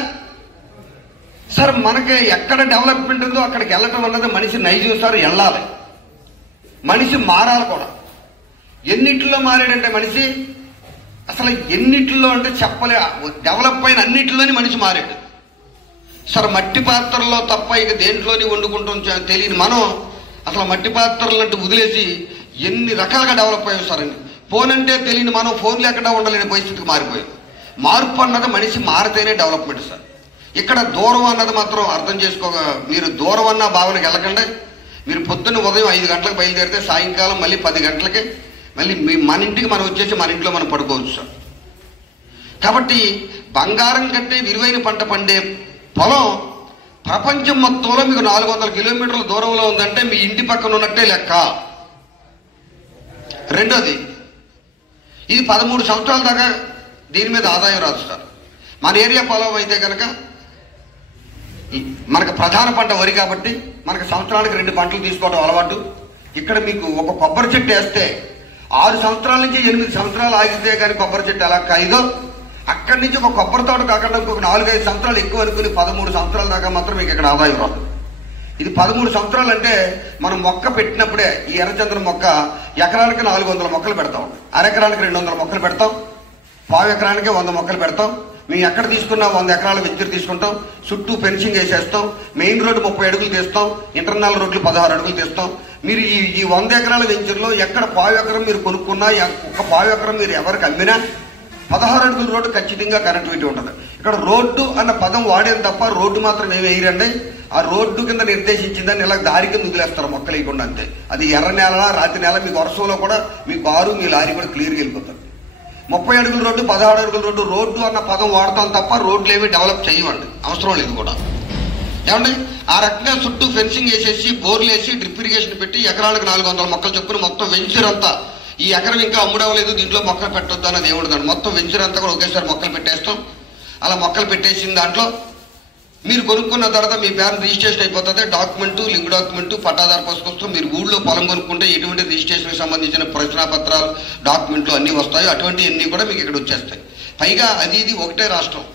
సార్? మనకి ఎక్కడ డెవలప్మెంట్ ఉందో అక్కడికి వెళ్ళటం అన్నది మనిషి నైజం సార్. వెళ్ళాలి, మనిషి మారాలి కూడా. ఎన్నిట్లో మారాడంటే మనిషి, అసలు ఎన్నిట్లో అంటే చెప్పలే, డెవలప్ అయిన అన్నిటిలోని మనిషి మారాడు సార్. మట్టి పాత్రల్లో తప్ప ఇక దేంట్లోని వండుకుంటాం తెలియని మనం అసలు మట్టి పాత్రలంటూ వదిలేసి ఎన్ని రకాలుగా డెవలప్ అయ్యాం సార్ అని. ఫోన్ అంటే తెలియని మనం ఫోన్ లేకుండా ఉండలేని పరిస్థితికి మారిపోయాం. మార్పు అన్నది మనిషి మారితేనే డెవలప్మెంట్ సార్. ఇక్కడ దూరం అన్నది మాత్రం అర్థం మీరు దూరం అన్న భావనకి వెళ్ళకండి. మీరు పొద్దున్న ఉదయం 5 గంటలకు బయలుదేరితే సాయంకాలం మళ్ళీ 10 గంటలకి మళ్ళీ మన ఇంటికి మనం వచ్చేసి మన ఇంట్లో మనం పడుకోవచ్చు సార్. కాబట్టి బంగారం కంటే విలువైన పంట పండే పొలం ప్రపంచం మొత్తంలో మీకు 400 కిలోమీటర్ల దూరంలో ఉందంటే మీ ఇంటి పక్కన ఉన్నట్టే లెక్క. రెండోది, ఇది 13 సంవత్సరాల దాకా దీని మీద ఆదాయం రాదు సార్. మన ఏరియా పొలం అయితే కనుక మనకు ప్రధాన పంట వరి కాబట్టి మనకు సంవత్సరానికి 2 పంటలు తీసుకోవడం అలవాటు. ఇక్కడ మీకు ఒక కొబ్బరి చెట్టు వేస్తే 6 సంవత్సరాల నుంచి 8 సంవత్సరాలు ఆగితే కానీ కొబ్బరి చెట్టు ఎలా కాయదో, అక్కడి నుంచి ఒక కొబ్బరి తోట కాకుండా ఇంకొక 4-5 సంవత్సరాలు ఎక్కువ అనుకుని 13 సంవత్సరాల దాకా మాత్రం మీకు ఇక్కడ ఆదాయం రాదు. ఇది 13 సంవత్సరాలు అంటే మనం మొక్క పెట్టినప్పుడే ఈ ఎర్రచంద్రం మొక్క ఎకరానికి 400 మొక్కలు పెడతాం, అరెకరానికి 200 మొక్కలు పెడతాం, పావు ఎకరానికి 100 మొక్కలు పెడతాం. మేము ఎక్కడ తీసుకున్నా 100 ఎకరాల వెంచర్ తీసుకుంటాం, చుట్టూ ఫెన్సింగ్ వేసేస్తాం, మెయిన్ రోడ్డు 30 అడుగులు తీస్తాం, ఇంటర్నల్ రోడ్లు 16 అడుగులు తీస్తాం. మీరు ఈ 100 ఎకరాల వెంచర్లో ఎక్కడ పావు ఎకరం మీరు కొనుక్కున్నా, ఒక పావు ఎకరం మీరు ఎవరికి అమ్మినా 16 అడుగుల రోడ్డు ఖచ్చితంగా కనెక్టివిటీ ఉంటుంది. ఇక్కడ రోడ్డు అన్న పదం వాడేది తప్ప రోడ్డు మాత్రం ఏమి వేయరండి. ఆ రోడ్డు కింద నిర్దేశించిందని ఇలా దారి కింద వదిలేస్తారు మొక్కలు వేయకుండా, అంతే. అది ఎర్ర నేల రాతి నేల, మీకు వర్షంలో కూడా మీ కారు మీ లారీ కూడా క్లియర్గా వెళ్ళిపోతారు. 30 అడుగుల రోడ్డు 16 అడుగుల రోడ్డు, రోడ్డు అన్న పదం వాడతాం తప్ప రోడ్లు ఏమి డెవలప్ చేయవండి, అవసరం లేదు కూడా. ఏమండి ఆ రకంగా చుట్టూ ఫెన్సింగ్ వేసేసి బోర్లు వేసి డ్రిప్ ఇరిగేషన్ పెట్టి ఎకరాలకు 400 మొక్కలు చొప్పున మొత్తం వెంచర్ అంతా, ఈ ఎకరం ఇంకా అమ్ముడవలేదు దీంట్లో మొక్కలు పెట్టొద్దు అన్నది ఏముండదండి. మొత్తం వెంచర్ అంతా కూడా ఒకేసారి మొక్కలు పెట్టేస్తాం. అలా మొక్కలు పెట్టేసిన దాంట్లో మీరు కొనుక్కున్న తర్వాత మీ పేరు రిజిస్ట్రేషన్ అయిపోతుంది. డాక్యుమెంటు, లింక్ డాక్యుమెంటు, పట్టాదారు పుస్తకం, మీరు ఊళ్ళో పొలం కొనుక్కుంటే ఎటువంటి రిజిస్ట్రేషన్కి సంబంధించిన ప్రశ్న పత్రాలు, డాక్యుమెంట్లు అన్నీ వస్తాయో అటువంటివన్నీ కూడా మీకు ఇక్కడ వచ్చేస్తాయి. పైగా ఇది ఒకటే రాష్ట్రం.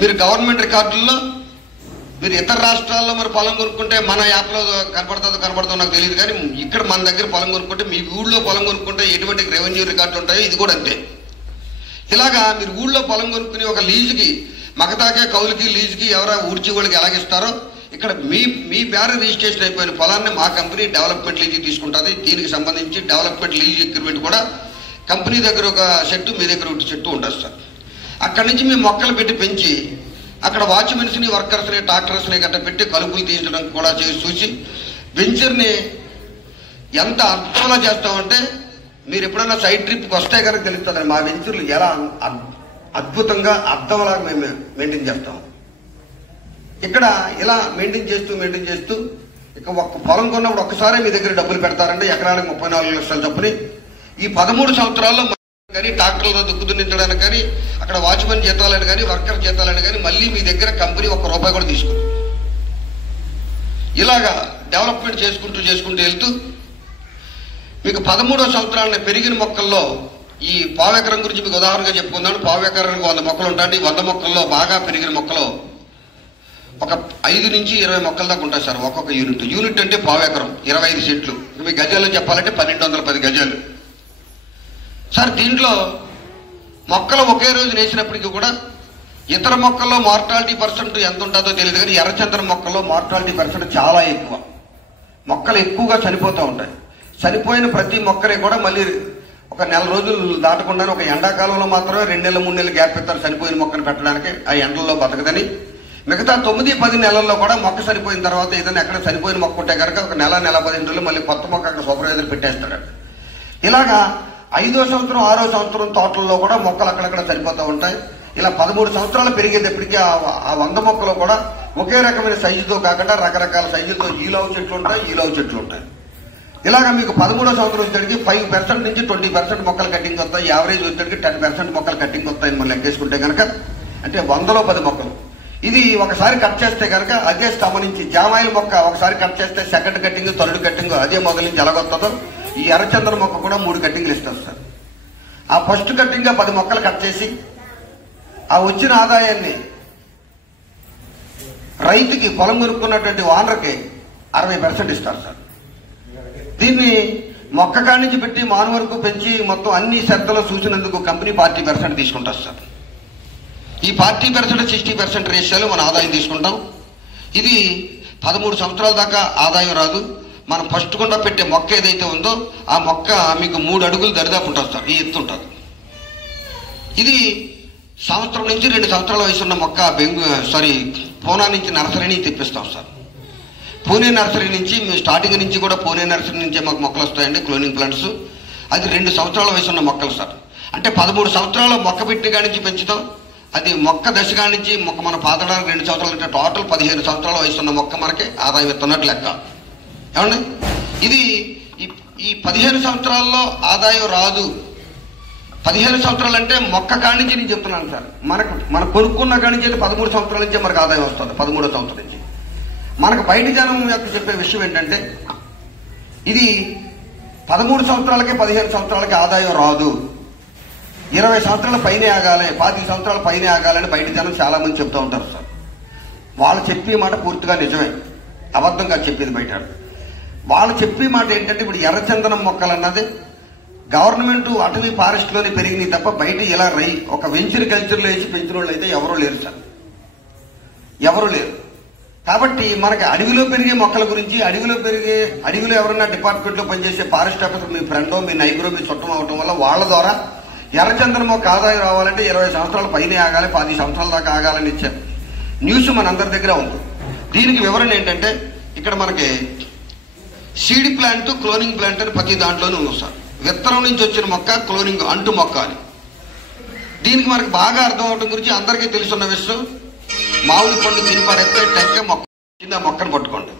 మీరు గవర్నమెంట్ రికార్డుల్లో మీరు ఇతర రాష్ట్రాల్లో మరి పొలం కొనుక్కుంటే మన యాప్లో కనపడుతుందో నాకు తెలియదు, కానీ ఇక్కడ మన దగ్గర పొలం కొనుక్కుంటే మీ ఊళ్ళో పొలం కొనుక్కుంటే ఎటువంటి రెవెన్యూ రికార్డులు ఉంటాయో ఇది కూడా అంతే. ఇలాగా మీరు ఊళ్ళో పొలం కొనుక్కుని ఒక లీజుకి, మగతాకే కౌలుకి లీజుకి ఎవరో ఊడ్చి వాళ్ళకి ఎలాగిస్తారో ఇక్కడ మీ పేరు రిజిస్ట్రేషన్ అయిపోయిన పొలాన్ని మా కంపెనీ డెవలప్మెంట్ లీజుకి తీసుకుంటుంది. దీనికి సంబంధించి డెవలప్మెంట్ లీజ్ అగ్రిమెంట్ కూడా కంపెనీ దగ్గర ఒక సెట్టు, మీ దగ్గర ఒక సెట్టు ఉంటుంది సార్. అక్కడి నుంచి మేము మొక్కలు పెట్టి పెంచి అక్కడ వాచ్మెన్స్ని, వర్కర్స్ని, ట్రాక్టర్స్ని గట్ట పెట్టి కలుపులు తీయించడం కూడా చూసి వెంచర్ని ఎంత అర్థంలా చేస్తామంటే మీరు ఎప్పుడన్నా సైడ్ ట్రిప్కి వస్తే కనుక తెలుస్తుందండి మా వెంచర్లు ఎలా అద్భుతంగా అర్థంలాగా మేము మెయింటైన్ చేస్తాం. ఇక్కడ ఇలా మెయింటైన్ చేస్తూ ఇక ఒక్క పొలం కొన్నప్పుడు ఒక్కసారి మీ దగ్గర డబ్బులు పెడతారంటే ఎకరానికి 34 లక్షల చొప్పుని ఈ 13 సంవత్సరాల్లో కానీ ట్రాక్టర్లతో దుక్కుదున్నించడానికి కానీ అక్కడ వాచ్మెన్ జీతాలని కానీ వర్కర్ జీతాలని కానీ మళ్ళీ మీ దగ్గర కంపెనీ ₹1 కూడా తీసుకుంది. ఇలాగా డెవలప్మెంట్ చేసుకుంటూ వెళ్తూ మీకు 13వ సంవత్సరాలను పెరిగిన మొక్కల్లో ఈ పావెకరం గురించి మీకు ఉదాహరణగా చెప్పుకున్నాను. పావెకరానికి 100 మొక్కలు ఉంటాయి. 100 మొక్కల్లో బాగా పెరిగిన మొక్కలు ఒక 5 నుంచి 20 మొక్కల దాకా ఉంటాయి సార్ ఒక్కొక్క యూనిట్ అంటే పావెకరం 25 సెంట్లు. మీ గజాల్లో చెప్పాలంటే 1210 గజాలు సార్. దీంట్లో మొక్కలు ఒకే రోజు వేసినప్పటికీ కూడా ఇతర మొక్కల్లో మార్టాలిటీ పర్సెంట్ ఎంత ఉంటుందో తెలియదు, కానీ ఎర్రచందనం మొక్కల్లో మార్టాలిటీ పర్సెంట్ చాలా ఎక్కువ. మొక్కలు ఎక్కువగా చనిపోతూ ఉంటాయి. చనిపోయిన ప్రతి మొక్కని కూడా మళ్ళీ ఒక నెల రోజులు దాటకుండానే ఒక ఎండాకాలంలో మాత్రమే 2 నెలలు 3 నెలలు గ్యాప్ పెడతారు చనిపోయిన మొక్కను పెట్టడానికి, ఆ ఎండల్లో బతకదని. మిగతా 9-10 నెలల్లో కూడా మొక్క చనిపోయిన తర్వాత ఏదైనా ఎక్కడ చనిపోయిన మొక్క ఉంటే కనుక ఒక నెల 15 రోజులు మళ్ళీ కొత్త మొక్క అక్కడ సూపర్వైజర్ పెట్టేస్తాడు. ఇలాగా 5వ సంవత్సరం 6వ సంవత్సరం తోటల్లో కూడా మొక్కలు అక్కడక్కడ చనిపోతూ ఉంటాయి. ఇలా 13 సంవత్సరాలు పెరిగేటప్పటికీ ఆ 100 మొక్కలు కూడా ఒకే రకమైన సైజుతో కాకుండా రకరకాల సైజులతో ఈలావు చెట్లు ఉంటాయి, ఈలావు చెట్లు ఉంటాయి. ఇలాగ మీకు 13వ సంవత్సరం వచ్చేటికి 5% నుంచి 20% మొక్కలు కట్టింగ్ వస్తాయి. యావరేజ్ వచ్చేటికి 10% మొక్కలు కట్టింగ్ వస్తాయని మనం లెక్కేసుకుంటే కనుక అంటే 100లో 10 మొక్కలు. ఇది ఒకసారి కట్ చేస్తే కనుక అదే స్టమ్ నుంచి జామాయిల మొక్క ఒకసారి కట్ చేస్తే సెకండ్ కట్టింగ్, థర్డ్ కట్టింగ్ అదే మొదలు నుంచి ఎలాగొస్తుందో ఈ ఎర్రచందనం మొక్క కూడా 3 కట్టింగ్లు ఇస్తారు సార్. ఆ ఫస్ట్ కట్టింగ్ 10 మొక్కలు కట్ చేసి ఆ వచ్చిన ఆదాయాన్ని రైతుకి పొలం కొనుక్కున్నటువంటి ఓనర్కి 60% ఇస్తారు సార్. దీన్ని మొక్క కాడి నుంచి పెట్టి మాను వరకు పెంచి మొత్తం అన్ని శ్రద్ధలో చూసినందుకు కంపెనీ 40% తీసుకుంటారు సార్. ఈ 40% 60% రేషియోలో మన ఆదాయం తీసుకుంటాం. ఇది 13 సంవత్సరాల దాకా ఆదాయం రాదు. మనం ఫస్ట్ గుండా పెట్టే మొక్క ఏదైతే ఉందో ఆ మొక్క మీకు 3 అడుగులు దరిదాపు ఉంటుంది సార్, ఈ ఎత్తు ఉంటుంది. ఇది సంవత్సరం నుంచి 2 సంవత్సరాల వయసు ఉన్న మొక్క పూనా నుంచి నర్సరీ నుంచి తెప్పిస్తాం సార్. పూణే నర్సరీ నుంచి మేము స్టార్టింగ్ నుంచి కూడా పూణే నర్సరీ నుంచే మాకు మొక్కలు వస్తాయండి, క్లోనింగ్ ప్లాంట్స్. అది 2 సంవత్సరాల వయసు ఉన్న మొక్కలు సార్. అంటే 13 సంవత్సరాలు మొక్క పెట్టిన కాడి నుంచి పెంచుతాం. అది మొక్క దశ కాడి నుంచి మొక్క మన పాతడానికి 2 సంవత్సరాలు అంటే టోటల్ 15 సంవత్సరాల వయసు ఉన్న మొక్క మనకి ఆదాయం ఇస్తున్నట్టు లెక్క. ఏమండి ఇది ఈ 15 సంవత్సరాల్లో ఆదాయం రాదు. 15 సంవత్సరాలు అంటే మొక్క కాడి నుంచి నేను చెప్తున్నాను సార్. మనం కొనుక్కున్న కాడి నుంచి 13 సంవత్సరాల నుంచే మనకు ఆదాయం వస్తుంది. 13వ సంవత్సరం నుంచి మనకు బయట జనం యొక్క చెప్పే విషయం ఏంటంటే ఇది 13 సంవత్సరాలకి 15 సంవత్సరాలకి ఆదాయం రాదు, 20 సంవత్సరాల పైనే ఆగాలి, 25 సంవత్సరాల పైనే ఆగాలని బయట జనం చాలా మంది చెప్తూ ఉంటారు సార్. వాళ్ళు చెప్పే మాట పూర్తిగా నిజమే, అబద్ధంగా చెప్పేది బయట. వాళ్ళు చెప్పే మాట ఏంటంటే ఇప్పుడు ఎర్రచందనం మొక్కలు అన్నది గవర్నమెంట్ అటవీ ఫారెస్ట్లోనే పెరిగినాయి తప్ప బయట ఇలా ఒక వెంచర్ కల్చర్లో వేసి పెంచిన వాళ్ళు అయితే ఎవరూ లేరు సార్, ఎవరూ లేరు. కాబట్టి మనకి అడవిలో పెరిగే మొక్కల గురించి అడవిలో ఎవరైనా డిపార్ట్మెంట్లో పనిచేసే ఫారెస్ట్ ఆఫీసర్ మీ ఫ్రెండో మీ నైబరో మీ చుట్టం అవటం వల్ల వాళ్ళ ద్వారా ఎర్రచందనం మొక్క ఆదాయం రావాలంటే 20 సంవత్సరాల పైనే ఆగాలి, 10 సంవత్సరాల దాకా ఆగాలని ఇచ్చారు. న్యూస్ మనందరి దగ్గర ఉంది. దీనికి వివరణ ఏంటంటే ఇక్కడ మనకి సీడ్ ప్లాంట్, క్లోనింగ్ ప్లాంట్ అని ప్రతి దాంట్లోనూ ఉంది సార్. విత్తనం నుంచి వచ్చిన మొక్క క్లోనింగ్ అంటు మొక్క అని. దీనికి మనకు బాగా అర్థం అవడం గురించి అందరికీ తెలుసున్న విషయం, మామిడి పండు తిని పడేస్తే టెంక మొక్క కింద మొక్కను పట్టుకోండి.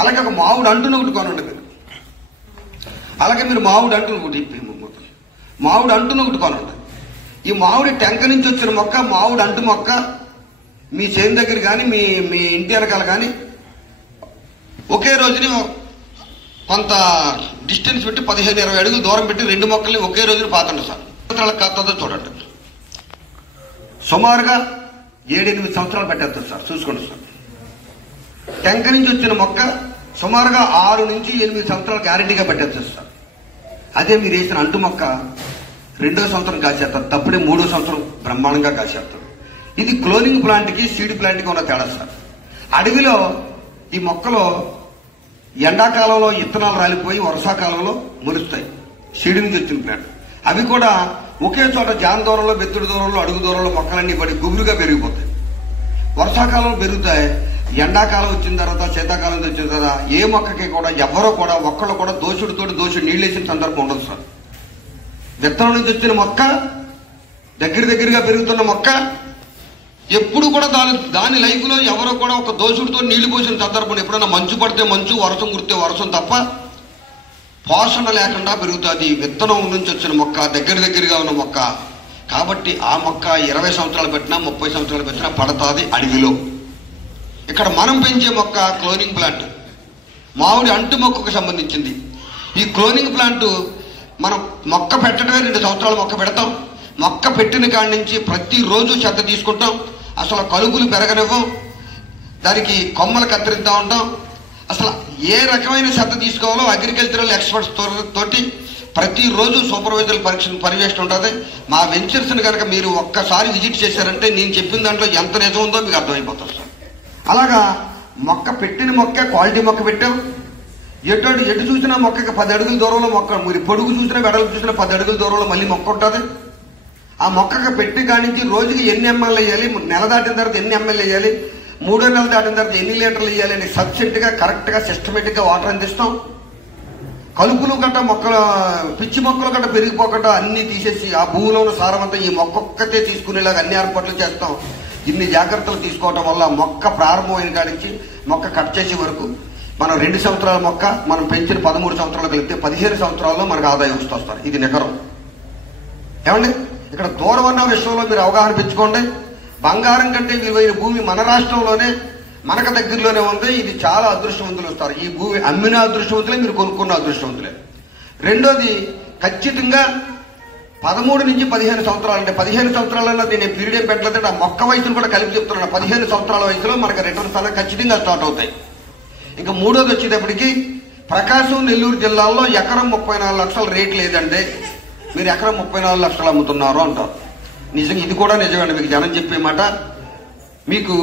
అలాగే ఒక మామిడి అంటును ఒకటి కొనండి మీరు. అలాగే మీరు మామిడి అంటును ఒకటి కొనండి. ఈ మామిడి టెంక నుంచి వచ్చిన మొక్క, మామిడి అంటు మొక్క మీ చేను దగ్గర కానీ మీ ఇంటి వెనకాల కానీ ఒకే రోజుని కొంత డిస్టెన్స్ పెట్టి 15-20 అడుగులు దూరం పెట్టి 2 మొక్కల్ని ఒకే రోజున పాతండి సార్. కాస్తుందో చూడండి. సుమారుగా 7-8 సంవత్సరాలు పెట్టేస్తారు సార్, చూసుకోండి సార్. టెంక నుంచి వచ్చిన మొక్క సుమారుగా 6 నుంచి 8 సంవత్సరాలు గ్యారెంటీగా పెట్టేస్తారు సార్. అదే మీరు వేసిన అంటు మొక్క 2వ సంవత్సరం కాసేస్తారు, తప్పుడే 3వ సంవత్సరం బ్రహ్మాండంగా కాసేస్తారు. ఇది క్లోనింగ్ ప్లాంట్కి సీడ్ ప్లాంట్కి ఉన్న తేడా సార్. అడవిలో ఈ మొక్కలో ఎండాకాలంలో ఇత్తనాలు రాలిపోయి వర్షాకాలంలో మొలుస్తాయి, సీడ్ నుంచి వచ్చిన ప్లాంట్. అవి కూడా ఒకే చోట జాన దూరంలో, బెత్తుడి దూరంలో, అడుగు దూరంలో మొక్కలన్నీ పడి గుబురుగా పెరిగిపోతాయి. వర్షాకాలంలో పెరుగుతాయి. ఎండాకాలం వచ్చిన తర్వాత, శీతాకాలం వచ్చిన తర్వాత ఏ మొక్కకి కూడా ఎవరో కూడా ఒక్కళ్ళు కూడా దోషుడు నీళ్ళు వేసిన సందర్భం ఉండదు సార్. విత్తనం నుంచి వచ్చిన మొక్క, దగ్గరగా పెరుగుతున్న మొక్క ఎప్పుడు కూడా దాని లైఫ్లో ఎవరో కూడా ఒక దోషుడితో నీళ్లు పోసిన సందర్భం ఎప్పుడైనా మంచు పడితే మంచు, వర్షం కుడితే వర్షం తప్ప పోషణ లేకుండా పెరుగుతుంది. విత్తనం నుంచి వచ్చిన మొక్క, దగ్గరగా ఉన్న మొక్క. కాబట్టి ఆ మొక్క 20 సంవత్సరాలు పెట్టినా 30 సంవత్సరాలు పెట్టినా పడుతుంది అడవిలో. ఇక్కడ మనం పెంచే మొక్క క్లోనింగ్ ప్లాంట్, మామిడి అంటు మొక్కకు సంబంధించింది. ఈ క్లోనింగ్ ప్లాంట్ మనం మొక్క పెట్టడమే 2 సంవత్సరాలు మొక్క పెడతాం. మొక్క పెట్టిన కాడి నుంచి ప్రతిరోజు శ్రద్ధ తీసుకుంటాం. అసలు కలుగులు పెరగనివ్వం, దానికి కొమ్మలు కత్తిరిస్తూ ఉంటాం. అసలు ఏ రకమైన శ్రద్ధ తీసుకోవాలో అగ్రికల్చరల్ ఎక్స్పర్ట్స్ తోటి ప్రతిరోజు సూపర్వైజర్ పర్యవేక్షణ ఉంటుంది. మా వెంచర్స్ని కనుక మీరు ఒక్కసారి విజిట్ చేశారంటే నేను చెప్పిన దాంట్లో ఎంత నిజం ఉందో మీకు అర్థమైపోతుంది సార్. అలాగా మొక్క పెట్టిన మొక్క క్వాలిటీ మొక్క పెట్టాం. ఎటు చూసినా మొక్కకి 10 అడుగుల దూరంలో మొక్క, మీరు పొడుగు చూసినా వెడల్పు చూసినా 10 అడుగుల దూరంలో మళ్ళీ మొక్క ఉంటుంది. ఆ మొక్కకి పెట్టి కానించి రోజుకి ఎన్ని ఎంఎల్ వేయాలి, నెల దాటిన తర్వాత ఎన్ని ఎంఎల్ వేయాలి, 3వ నెల దాటిన తర్వాత ఎన్ని లీటర్లు వేయాలి అని సబ్సెంట్గా కరెక్ట్గా సిస్టమేటిక్గా వాటర్ అందిస్తాం. కలుపులు గట్ట మొక్కలు, పిచ్చి మొక్కలు గట్ట పెరిగిపోకుండా అన్ని తీసేసి ఆ భూమిలో ఉన్న సారమంతా ఈ మొక్కొక్కతే తీసుకునేలాగా అన్ని ఏర్పాట్లు చేస్తాం. ఇన్ని జాగ్రత్తలు తీసుకోవటం వల్ల మొక్క ప్రారంభమైన కాడించి మొక్క కట్ చేసే వరకు మనం 2 సంవత్సరాల మొక్క మనం పెంచిన 13 సంవత్సరాలు కలిపితే 15 సంవత్సరాల్లో మనకు ఆదాయం వస్తారు. ఇది నికరం. ఏమండి, ఇక్కడ దూరం అన్న విషయంలో మీరు అవగాహన పెంచుకోండి. బంగారం కంటే విలువైన భూమి మన రాష్ట్రంలోనే, మనకు దగ్గరలోనే ఉంది. ఇది చాలా అదృష్టవంతులు వస్తారు. ఈ భూమి అమ్మిన అదృష్టవంతులే, మీరు కొనుక్కున్న అదృష్టవంతులే. రెండోది, ఖచ్చితంగా 13 నుంచి 15 సంవత్సరాలు, అంటే 15 సంవత్సరాలలో నేను పీరియడ్ ఏం పెట్టలేదు, ఆ మొక్క వయసును కూడా కలిపి చెప్తున్నాను. 15 సంవత్సరాల వయసులో మనకు రిటర్న్స్ అనేది ఖచ్చితంగా స్టార్ట్ అవుతాయి. ఇంకా మూడోది వచ్చేటప్పటికి ప్రకాశం, నెల్లూరు జిల్లాల్లో ఎకరం 34 లక్షల రేట్ లేదంటే మీరు ఎకరం 34 లక్షలు అమ్ముతున్నారు అంటారు. నిజంగా ఇది కూడా నిజమే. మీకు జనం చెప్పే మాట, మీకు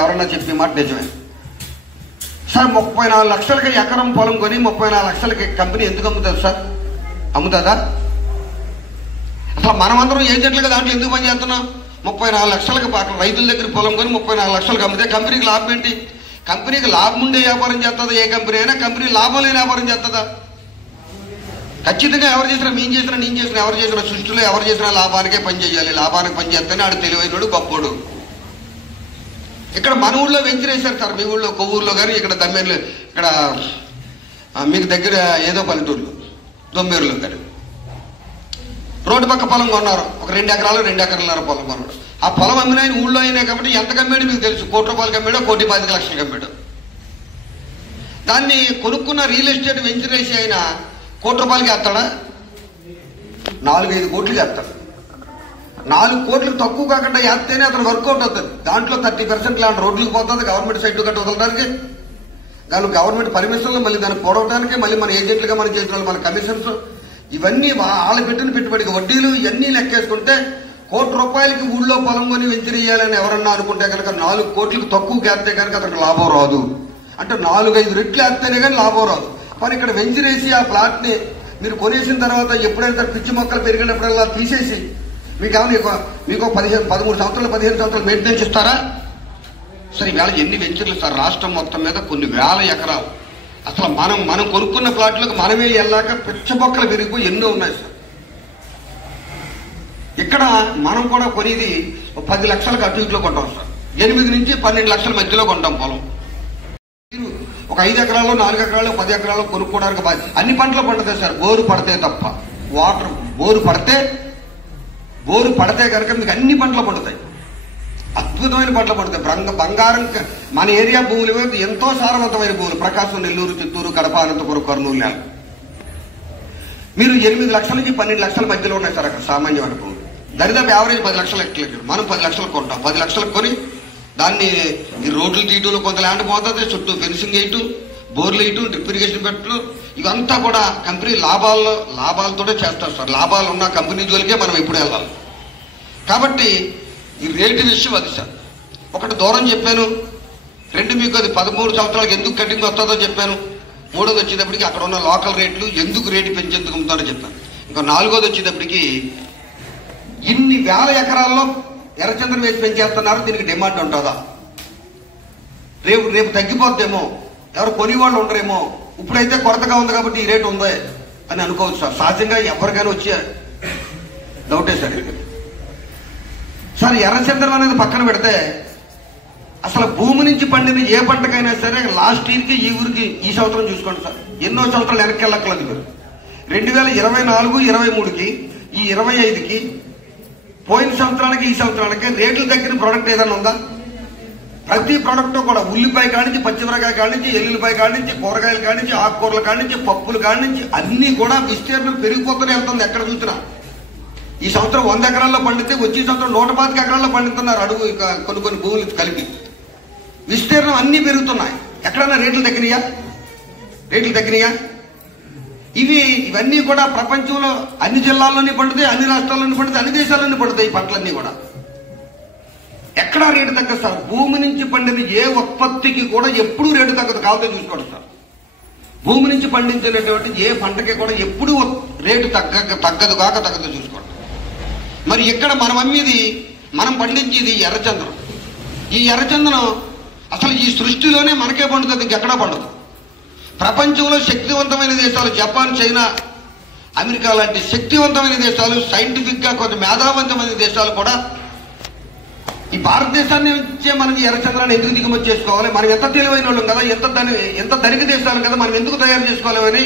ఎవరన్నా చెప్పే మాట నిజమే. సార్ 34 లక్షలకి ఎకరం పొలం కొని 34 లక్షలకి కంపెనీ ఎందుకు అమ్ముతుంది సార్? అమ్ముతుందా? అసలు మనమందరం ఏజెంట్లుగా దాంట్లో ఎందుకు పని చేస్తున్నాం? 34 లక్షలకి రైతుల దగ్గర పొలం కొని 34 లక్షలకు అమ్మితే కంపెనీకి లాభం ఏంటి? కంపెనీకి లాభం ఉండే వ్యాపారం చేస్తుందా ఏ కంపెనీ అయినా? కంపెనీ లాభం లేని వ్యాపారం చేస్తుందా? ఖచ్చితంగా ఎవరు చేసినా, నేను చేసినా ఎవరు చేసినా సృష్టిలో ఎవరు చేసినా లాభానికే పని చేయాలి. లాభానికి పని చేస్తేనే ఆడు తెలివైనడు, గొప్పోడు. ఇక్కడ మన ఊళ్ళో వెంచరేశారు సార్, మీ ఊళ్ళో కొవ్వూరులో కానీ, ఇక్కడ దమ్మేరులో, ఇక్కడ మీకు దగ్గర ఏదో పల్లెటూరులో దొమ్మేరులో కానీ రోడ్డు పక్క పొలం కొన్నారు. ఒక 2 ఎకరాలు 2 ఎకరాల పొలం కొన్నాడు. ఆ పొలం అమ్మిన ఆయన ఊళ్ళో అయినా కాబట్టి ఎంత కమ్మాడు మీకు తెలుసు. 1 కోటి రూపాయలు కమ్మాడో, 1,25 లక్షలు కమ్మాడు. దాన్ని కొనుక్కున్న రియల్ ఎస్టేట్ వెంచర్ వేసి ఆయన 1 కోటి రూపాయలకి వేస్తాడా? 4-5 కోట్లకి వేస్తాడు. 4 కోట్లు తక్కువ కాకుండా వేస్తేనే అతను వర్కౌట్ అవుతుంది. దాంట్లో 30% లాంటి రోడ్లకు పోతుంది, గవర్నమెంట్ సైడ్ గట్ట వదలడానికి, దాని గవర్నమెంట్ పర్మిషన్లు, మళ్ళీ దాన్ని పోవడానికి, మళ్ళీ మన ఏజెంట్లుగా మనం చేసిన మన కమిషన్స్, ఇవన్నీ వాళ్ళు పెట్టిన పెట్టుబడికి వడ్డీలు ఇవన్నీ లెక్కేసుకుంటే 1 కోటి రూపాయలకి ఊళ్ళో పొలం కొని వెంచర్ చేయాలని ఎవరన్నా అనుకుంటే కనుక 4 కోట్లకు తక్కువ వేస్తే కనుక అతనికి లాభం రాదు. అంటే 4-5 రెట్లు వేస్తేనే కానీ లాభం రాదు. మరి ఇక్కడ వెంచర్ వేసి ఆ ప్లాట్ ని మీరు కొనేసిన తర్వాత ఎప్పుడైతే పిచ్చి మొక్కలు పెరిగినప్పుడల్లా తీసేసి మీకు 13 సంవత్సరాలు 15 సంవత్సరాలు మెయింటెనెన్స్ ఇస్తారా? సరే, ఈవేళ ఎన్ని వెంచర్లు సార్ రాష్ట్రం మొత్తం మీద, కొన్ని వేల ఎకరాలు. అసలు మనం కొనుక్కున్న ప్లాట్లకు మనమే వెళ్ళాక పిచ్చి మొక్కలు పెరిగిపోయి ఎన్నో ఉన్నాయి సార్. ఇక్కడ మనం కూడా కొనేది 10 లక్షలకు అటు ఇట్లో కొంటాం సార్. 8 నుంచి 12 లక్షల మధ్యలో కొంటాం పొలం. మీరు ఒక 5 ఎకరాలు 4 ఎకరాలు 10 ఎకరాలు కొనుక్కోవడానికి అన్ని పంటలు పండుతాయి సార్, బోరు పడితే తప్ప. వాటర్ బోరు పడితే కనుక మీకు అన్ని పంటలు పండుతాయి, అద్భుతమైన పంటలు పండుతాయి. బంగారం మన ఏరియా భూములు ఎంతో సారవంతమైన భూములు. ప్రకాశం, నెల్లూరు, చిత్తూరు, కడప, అనంతపురం, కర్నూలు నేల మీరు 8 లక్షల నుంచి 12 లక్షల మధ్యలో ఉన్నాయి సార్ అక్కడ సామాన్యమైన భూములు. దరిదాపు యావరేజ్ 10 లక్షలు ఎక్కడ, మనం 10 లక్షలు కొంటాం. 10 లక్షలకు కొని దాన్ని ఈ రోడ్లు తీయటంలో కొంత ల్యాండ్ పోతుంది, చుట్టూ ఫెన్సింగ్ వేయటం, బోర్లు వేయటం, డ్రిప్ ఇరిగేషన్ పెట్టలు, ఇవంతా కూడా కంపెనీ లాభాలతోనే చేస్తారు సార్. లాభాలు ఉన్న కంపెనీ జోలికే మనం ఎప్పుడు వెళ్ళాలి. కాబట్టి ఈ రేటు విషయం అది సార్. ఒకటి దూరం చెప్పాను, 2 మీకు అది 13 సంవత్సరాలకు ఎందుకు కటింగ్ వస్తుందో చెప్పాను. 3వది వచ్చేటప్పటికి అక్కడ ఉన్న లోకల్ రేట్లు ఎందుకు రేటు పెంచేందుకు అమ్ముతారో చెప్పాను. ఇంకా 4వది వచ్చేటప్పటికి ఇన్ని వేల ఎకరాల్లో ఎర్రచంద్రం వేసి పెంచేస్తున్నారు, దీనికి డిమాండ్ ఉంటుందా? రేపు తగ్గిపోద్దేమో, ఎవరు కొనేవాళ్ళు ఉండరేమో, ఇప్పుడైతే కొరతగా ఉంది కాబట్టి ఈ రేటు ఉందే అని అనుకోవచ్చు సార్. సహజంగా ఎవరికైనా వచ్చే డౌటే సార్. సార్, ఎర్రచంద్రం అనేది పక్కన పెడితే అసలు భూమి నుంచి పండిన ఏ పంటకైనా సరే లాస్ట్ ఇయర్కి ఈ ఊరికి ఈ సంవత్సరం చూసుకోండి సార్, ఎన్నో సంవత్సరాలు వెనక్కి వెళ్ళక్కర్లేదు మీరు. 2024, 23కి ఈ 25కి పోయిన సంవత్సరానికి ఈ సంవత్సరానికి రేట్లు తగ్గిన ప్రోడక్ట్ ఏదైనా ఉందా? ప్రతి ప్రోడక్ట్ కూడా ఉల్లిపాయ కానించి, పచ్చిమిరకాయ కానించి, ఎల్లుల్లిపాయ కానించి, కూరగాయలు కానించి, ఆకుకూరల కానించి, పప్పులు కానించి అన్ని కూడా విస్తీర్ణం పెరిగిపోతూనే వెళ్తుంది. ఎక్కడ చూసినా ఈ సంవత్సరం 100 ఎకరాల్లో పండితే వచ్చే సంవత్సరం 125 ఎకరాల్లో పండుతున్నారు. అడుగు కొన్ని భూములు కలిపి విస్తీర్ణం అన్ని పెరుగుతున్నాయి. ఎక్కడన్నా రేట్లు తగ్గినాయా? ఇవన్నీ కూడా ప్రపంచంలో అన్ని జిల్లాల్లోనే పండుతాయి, అన్ని రాష్ట్రాల్లోనే పండుతాయి, అన్ని దేశాల్లోనే పండుతాయి. ఈ పంటలన్నీ కూడా ఎక్కడా రేటు తగ్గదు సార్. భూమి నుంచి పండిన ఏ ఉత్పత్తికి కూడా ఎప్పుడూ రేటు తగ్గదు. కావుతో చూసుకోండి సార్. భూమి నుంచి పండించినటువంటి ఏ పంటకి కూడా ఎప్పుడూ రేటు తగ్గదు చూసుకోండి. మరి ఇక్కడ మనం అమ్మేది, మనం పండించేది ఎర్రచందనం. ఈ ఎర్రచందనం అసలు ఈ సృష్టిలోనే మనకే పండుతుంది, ఇంకెక్కడా పండదు. ప్రపంచంలో శక్తివంతమైన దేశాలు జపాన్, చైనా, అమెరికా లాంటి శక్తివంతమైన దేశాలు, సైంటిఫిక్ గా కొంత మేధావంతమైన దేశాలు కూడా ఈ భారతదేశాన్ని ఇచ్చే మనం ఈ ఎర్రచంద్రాన్ని ఎందుకు దిగుమతి చేసుకోవాలి? మనం ఎంత తెలివైన వాళ్ళం కదా, ఎంత ధనిక దేశాలు కదా, మనం ఎందుకు తయారు చేసుకోవాలి?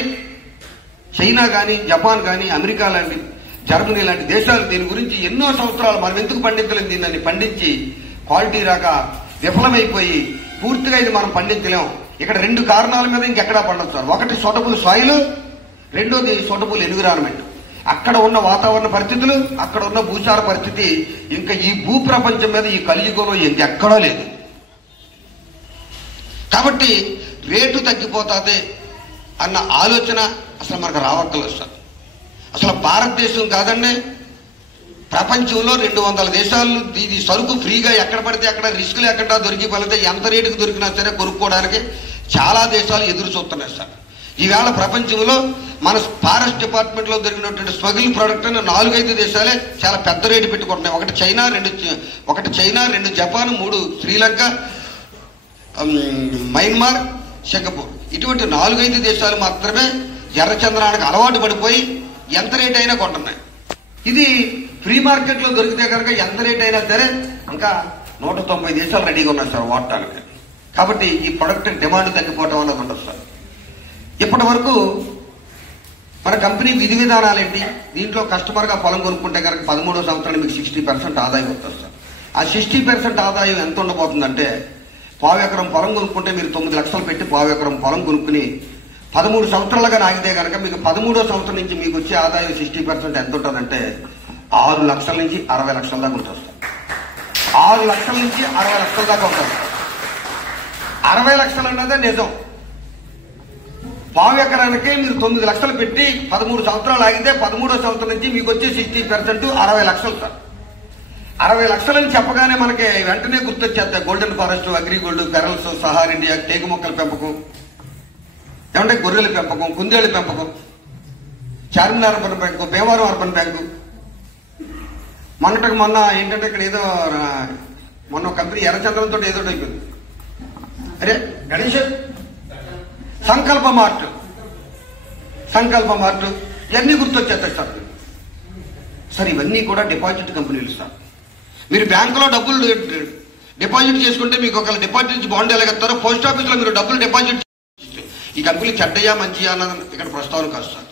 చైనా కానీ, జపాన్ కానీ, అమెరికా లాంటి, జర్మనీ లాంటి దేశాలు దీని గురించి ఎన్నో సంవత్సరాలు మనం ఎందుకు పండించలేము? దీన్ని పండించి క్వాలిటీ రాక విఫలమైపోయి పూర్తిగా ఇది మనం పండించలేం. ఇక్కడ 2 కారణాల మీద ఇంకెక్కడా పండదు సార్. ఒకటి సూటబుల్ సాయిల్, రెండోది సూటబుల్ ఎన్విరాన్మెంట్. అక్కడ ఉన్న వాతావరణ పరిస్థితులు, అక్కడ ఉన్న భూసార పరిస్థితి ఇంకా ఈ భూ ప్రపంచం మీద ఈ కలియుగంలో ఇంకెక్కడా లేదు. కాబట్టి రేటు తగ్గిపోతుంది అన్న ఆలోచన అసలు మనకు రావక్కర్లేదు సార్. అసలు భారతదేశం కాదండి, ప్రపంచంలో 200 దేశాలు ఇది సరుకు ఫ్రీగా ఎక్కడ పడితే అక్కడ రిస్క్ లేకుండా దొరికి పడితే ఎంత రేటుకు దొరికినా సరే కొనుక్కోవడానికి చాలా దేశాలు ఎదురు చూస్తున్నాయి సార్. ఈవేళ ప్రపంచంలో మన ఫారెస్ట్ డిపార్ట్మెంట్ లో దొరికినటువంటి స్మగిల్ ప్రోడక్ట్ అని 4-5 దేశాలే చాలా పెద్ద రేటు పెట్టుకుంటున్నాయి. ఒకటి China, 2 Japan, 3 Sri Lanka, Myanmar, Singapore. ఇటువంటి 4-5 దేశాలు మాత్రమే ఎర్రచందనానికి అలవాటు పడిపోయి ఎంత రేట్ అయినా కొంటున్నాయి. ఇది ఫ్రీ మార్కెట్ లో దొరికితే కనుక ఎంత రేట్ అయినా సరే ఇంకా 190 దేశాలు రెడీగా ఉన్నాయి సార్ వాడటానికి. కాబట్టి ఈ ప్రొడక్ట్ డిమాండ్ తగ్గిపోవటం వల్ల ఉండదు సార్. ఇప్పటి వరకు మన కంపెనీ విధి విధానాలు ఏంటి? దీంట్లో కస్టమర్ గా పొలం కొనుక్కుంటే కనుక 13వ సంవత్సరానికి మీకు 60% ఆదాయం వస్తుంది సార్. ఆ 60% ఆదాయం ఎంత ఉండబోతుందంటే, 1/4 ఎకరం పొలం కొనుక్కుంటే మీరు 9 లక్షలు పెట్టి 1/4 ఎకరం పొలం కొనుక్కుని 13 సంవత్సరాలుగా నాగితే కనుక మీకు 13వ సంవత్సరం నుంచి మీకు వచ్చే ఆదాయం 60% ఎంత ఉంటుందంటే 6 లక్షల నుంచి 60 లక్షల దాకా ఉంటుంది సార్. 6 లక్షల నుంచి 60 లక్షల దాకా ఉంటుంది సార్. 60 లక్షలు అన్నదే నిజం. 1/4 ఎకరానికే మీరు 9 లక్షలు పెట్టి 13 సంవత్సరాలు ఆగితే 13వ సంవత్సరం నుంచి మీకు వచ్చే 60% 60 లక్షలు సార్. 60 లక్షలని చెప్పగానే మనకి వెంటనే గుర్తొచ్చేస్తాయి golden forest, Agrigold, pearls, Sahara India, టేకు మొక్కల పెంపకం, ఏమంటే గొర్రెల పెంపకం, కుందేళ్ల పెంపకం, Charminar urban bank, Bhimavaram urban bank. మొన్న ఏంటంటే ఇక్కడ ఏదో మొన్న కంపెనీ ఎర్రచంద్రంతో ఏదో అయిపోయింది. అరే గణేష్, సంకల్ప మార్ట్ ఇవన్నీ గుర్తొచ్చేస్తాయి సార్. సార్ ఇవన్నీ కూడా డిపాజిట్ కంపెనీలు సార్. మీరు బ్యాంకులో డబ్బులు డిపాజిట్ చేసుకుంటే మీకు ఒక డిపాజిట్ నుంచి బాండ్ ఎలాగెత్తారో పోస్ట్ ఆఫీస్ లో మీరు డబ్బులు డిపాజిట్, ఈ కంపెనీ చెడ్డయా మంచియా అన్నది ఇక్కడ ప్రస్తావన కాదు సార్.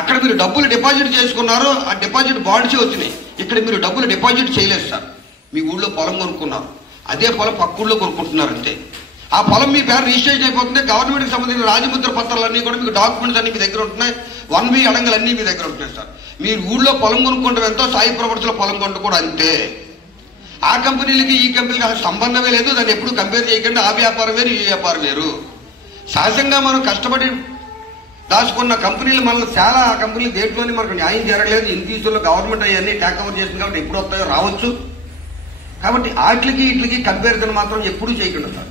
అక్కడ మీరు డబ్బులు డిపాజిట్ చేసుకున్నారు, ఆ డిపాజిట్ బాండ్సే వచ్చినాయి. ఇక్కడ మీరు డబ్బులు డిపాజిట్ చేయలేదు సార్. మీ ఊళ్ళో పొలం కొనుక్కున్నారు, అదే పొలం పక్క ఊళ్ళో కొనుక్కుంటున్నారు అంతే. ఆ పొలం మీ పేరు రిజిస్ట్రేషన్ అయిపోతుంది. గవర్నమెంట్కి సంబంధించిన రాజముద్ర పత్రాలన్నీ కూడా మీకు డాక్యుమెంట్స్ అన్ని మీ దగ్గర ఉంటున్నాయి. 1B అడంగలు అన్నీ మీ దగ్గర ఉంటున్నాయి సార్. మీరు ఊళ్ళో పొలం కొనుక్కుంటాం ఎంతో, సాయి ప్రాపర్టీస్ లో పొలం కొనుక్కు కూడా అంతే. ఆ కంపెనీలకి ఈ కంపెనీకి అసలు సంబంధమే లేదు. దాన్ని ఎప్పుడు కంపేర్ చేయకండి. ఆ వ్యాపారం వేరు, ఈ వ్యాపారం వేరు. సహజంగా మనం కష్టపడి దాచుకున్న కంపెనీలు మనల్ని చాలా కంపెనీలు దేంట్లోని మనకు న్యాయం జరగలేదు. ఇన్ ఫ్యూచర్లో గవర్నమెంట్ అవన్నీ టేక్ ఓవర్ చేస్తుంది కాబట్టి ఎప్పుడు వస్తాయో రావచ్చు. కాబట్టి వాటికి వీటికి కంపారిజన్ మాత్రం ఎప్పుడూ చేయకుండా సార్.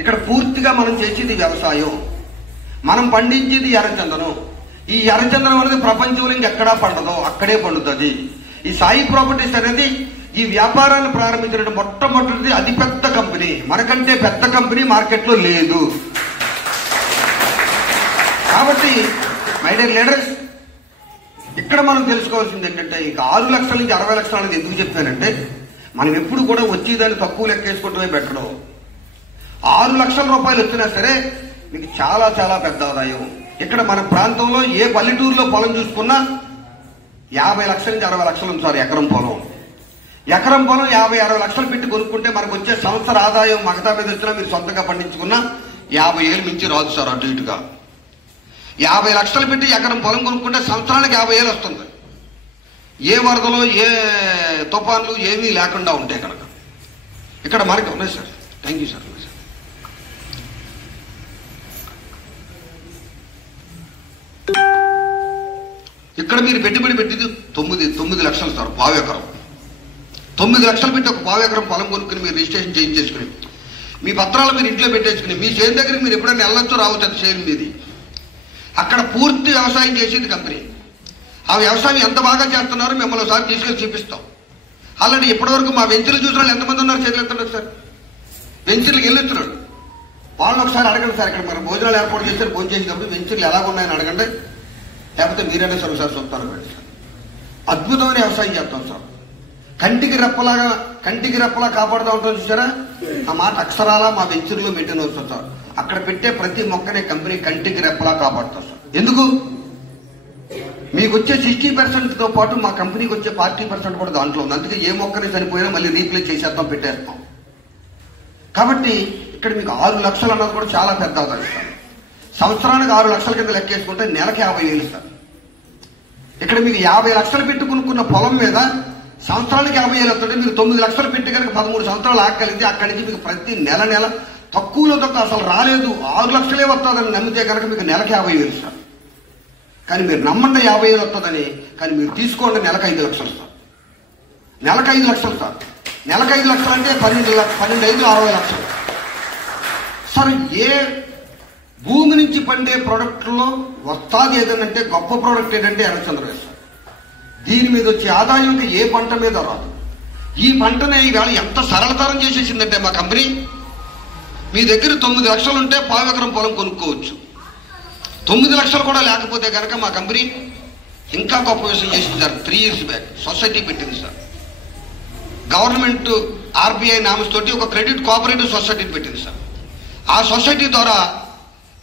ఇక్కడ పూర్తిగా మనం చేసేది వ్యవసాయం, మనం పండించేది ఎర్రచందనం. ఈ ఎర్రచందనం అనేది ప్రపంచంలో ఇంకెక్కడా పండదు, అక్కడే పండుతుంది. ఈ సాయి ప్రాపర్టీస్ అనేది ఈ వ్యాపారాన్ని ప్రారంభించిన మొట్టమొదటిది అతిపెద్ద కంపెనీ. మనకంటే పెద్ద కంపెనీ మార్కెట్లో లేదు. కాబట్టి మై డియర్ లీడర్స్, ఇక్కడ మనం తెలుసుకోవాల్సింది ఏంటంటే, ఇక 6 లక్షల నుంచి 60 లక్షలు అనేది ఎందుకు చెప్పానంటే, మనం ఎప్పుడు కూడా వచ్చేదాన్ని తక్కువ లెక్కేసుకుంటూ పెట్టడం. 6 లక్షల రూపాయలు వచ్చినా సరే మీకు చాలా చాలా పెద్ద ఆదాయం. ఇక్కడ మన ప్రాంతంలో ఏ పల్లెటూరులో పొలం చూసుకున్నా 50 లక్షల నుంచి 60 లక్షలు ఉంది సార్ ఎకరం పొలం. ఎకరం పొలం 50-60 లక్షలు పెట్టి కొనుక్కుంటే మనకు వచ్చే సంవత్సర ఆదాయం మగతా మీద వచ్చినా మీరు సొంతంగా పండించుకున్నా 50,000 మించి రాదు సార్. అటు ఇటుగా 50 లక్షలు పెట్టి ఎకరం పొలం కొనుక్కుంటే సంవత్సరానికి 50,000 వస్తుంది. ఏ వరదలో ఏ తుఫాన్లు ఏమీ లేకుండా ఉంటాయి కనుక ఇక్కడ మనకి ఉన్నాయి సార్. Thank you sir. ఇక్కడ మీరు పెట్టుబడి పెట్టింది 9 లక్షలు సార్. పావు ఎకరం 9 లక్షలు పెట్టి ఒక పావు ఎకరం పొలం కొనుక్కుని మీరు రిజిస్ట్రేషన్ చేయించేసుకుని మీ పత్రాలు మీరు ఇంట్లో పెట్టేసుకుని మీ షేర్ దగ్గరికి మీరు ఎప్పుడైనా వెళ్ళొచ్చో రావచ్చు. అది షేర్ మీది. అక్కడ పూర్తి వ్యవసాయం చేసేది కంపెనీ. ఆ వ్యవసాయం ఎంత బాగా చేస్తున్నారో మిమ్మల్ని ఒకసారి తీసుకెళ్ళి చూపిస్తాం. ఆల్రెడీ ఇప్పటివరకు మా వెంచర్లు చూసిన వాళ్ళు ఎంతమంది ఉన్నారు చేతులు ఎత్తున్నారు సార్. వెంచర్లకు వెళ్ళొచ్చున్నాడు వాళ్ళని ఒకసారి అడగండి సార్. ఇక్కడ మనం భోజనాలు ఏర్పాటు చేస్తారు. భోజనం చేసినప్పుడు వెంచర్లు ఎలాగున్నాయని అడగండి. లేకపోతే మీరైనా సరే సార్ చూస్తాను సార్. అద్భుతమైన వ్యవసాయం చేస్తాం సార్. కంటికి రెప్పలా కాపాడుతూ ఉంటాం చూసారా. ఆ మాట అక్షరాలా మా వెంచర్లో మెయింటైన్ అవుతుంది సార్. అక్కడ పెట్టే ప్రతి మొక్కనే కంపెనీ కంటికి రెప్పలా కాపాడుతాం సార్. ఎందుకు? మీకు వచ్చే 60%తో పాటు మా కంపెనీకి వచ్చే 40% కూడా దాంట్లో ఉంది. అందుకే ఏ మొక్కని చనిపోయినా మళ్ళీ రీప్లేస్ చేసేస్తాం, పెట్టేస్తాం. కాబట్టి ఇక్కడ మీకు 6 లక్షలు అన్నది కూడా చాలా పెద్ద అవుతుంది సార్. సంవత్సరానికి 6 లక్షల కింద లెక్కేసుకుంటే నెలకి 50,000 సార్. ఇక్కడ మీకు 50 లక్షలు పెట్టుకునుకున్న పొలం మీద సంవత్సరానికి 50,000 వస్తుంటే మీరు 9 లక్షలు పెట్టి కనుక 13 సంవత్సరాలు ఆకలితే అక్కడి నుంచి మీకు ప్రతి నెల తక్కువలో తక్కువ అసలు రాలేదు 6 లక్షలే వస్తుందని నమ్మితే కనుక మీకు నెలకి 50,000 సార్. కానీ మీరు నమ్మండి 50,000 వస్తుందని. కానీ మీరు తీసుకోండి నెలకు 5 లక్షలు సార్. నెలకు 5 లక్షలు సార్. నెలకు 5 లక్షలు అంటే 12 60 లక్షలు సార్. ఏ భూమి నుంచి పండే ప్రోడక్ట్లో వస్తాది ఏదనంటే గొప్ప ప్రోడక్ట్ ఏంటంటే ఎర్రచంద్రవేశ. దీని మీద వచ్చే ఆదాయం ఏ పంట మీద రాదు. ఈ పంటనే ఈవేళ ఎంత సరళతరం చేసేసిందంటే మా కంపెనీ మీ దగ్గర 9 లక్షలు ఉంటే పావు ఎకరం పొలం కొనుక్కోవచ్చు. 9 లక్షలు కూడా లేకపోతే కనుక మా కంపెనీ ఇంకా గొప్ప విషయం చేసింది సార్. 3 years బ్యాక్ సొసైటీ పెట్టింది సార్. గవర్నమెంట్ RBI నామ్స్ తోటి ఒక క్రెడిట్ కోఆపరేటివ్ సొసైటీని పెట్టింది సార్. ఆ సొసైటీ ద్వారా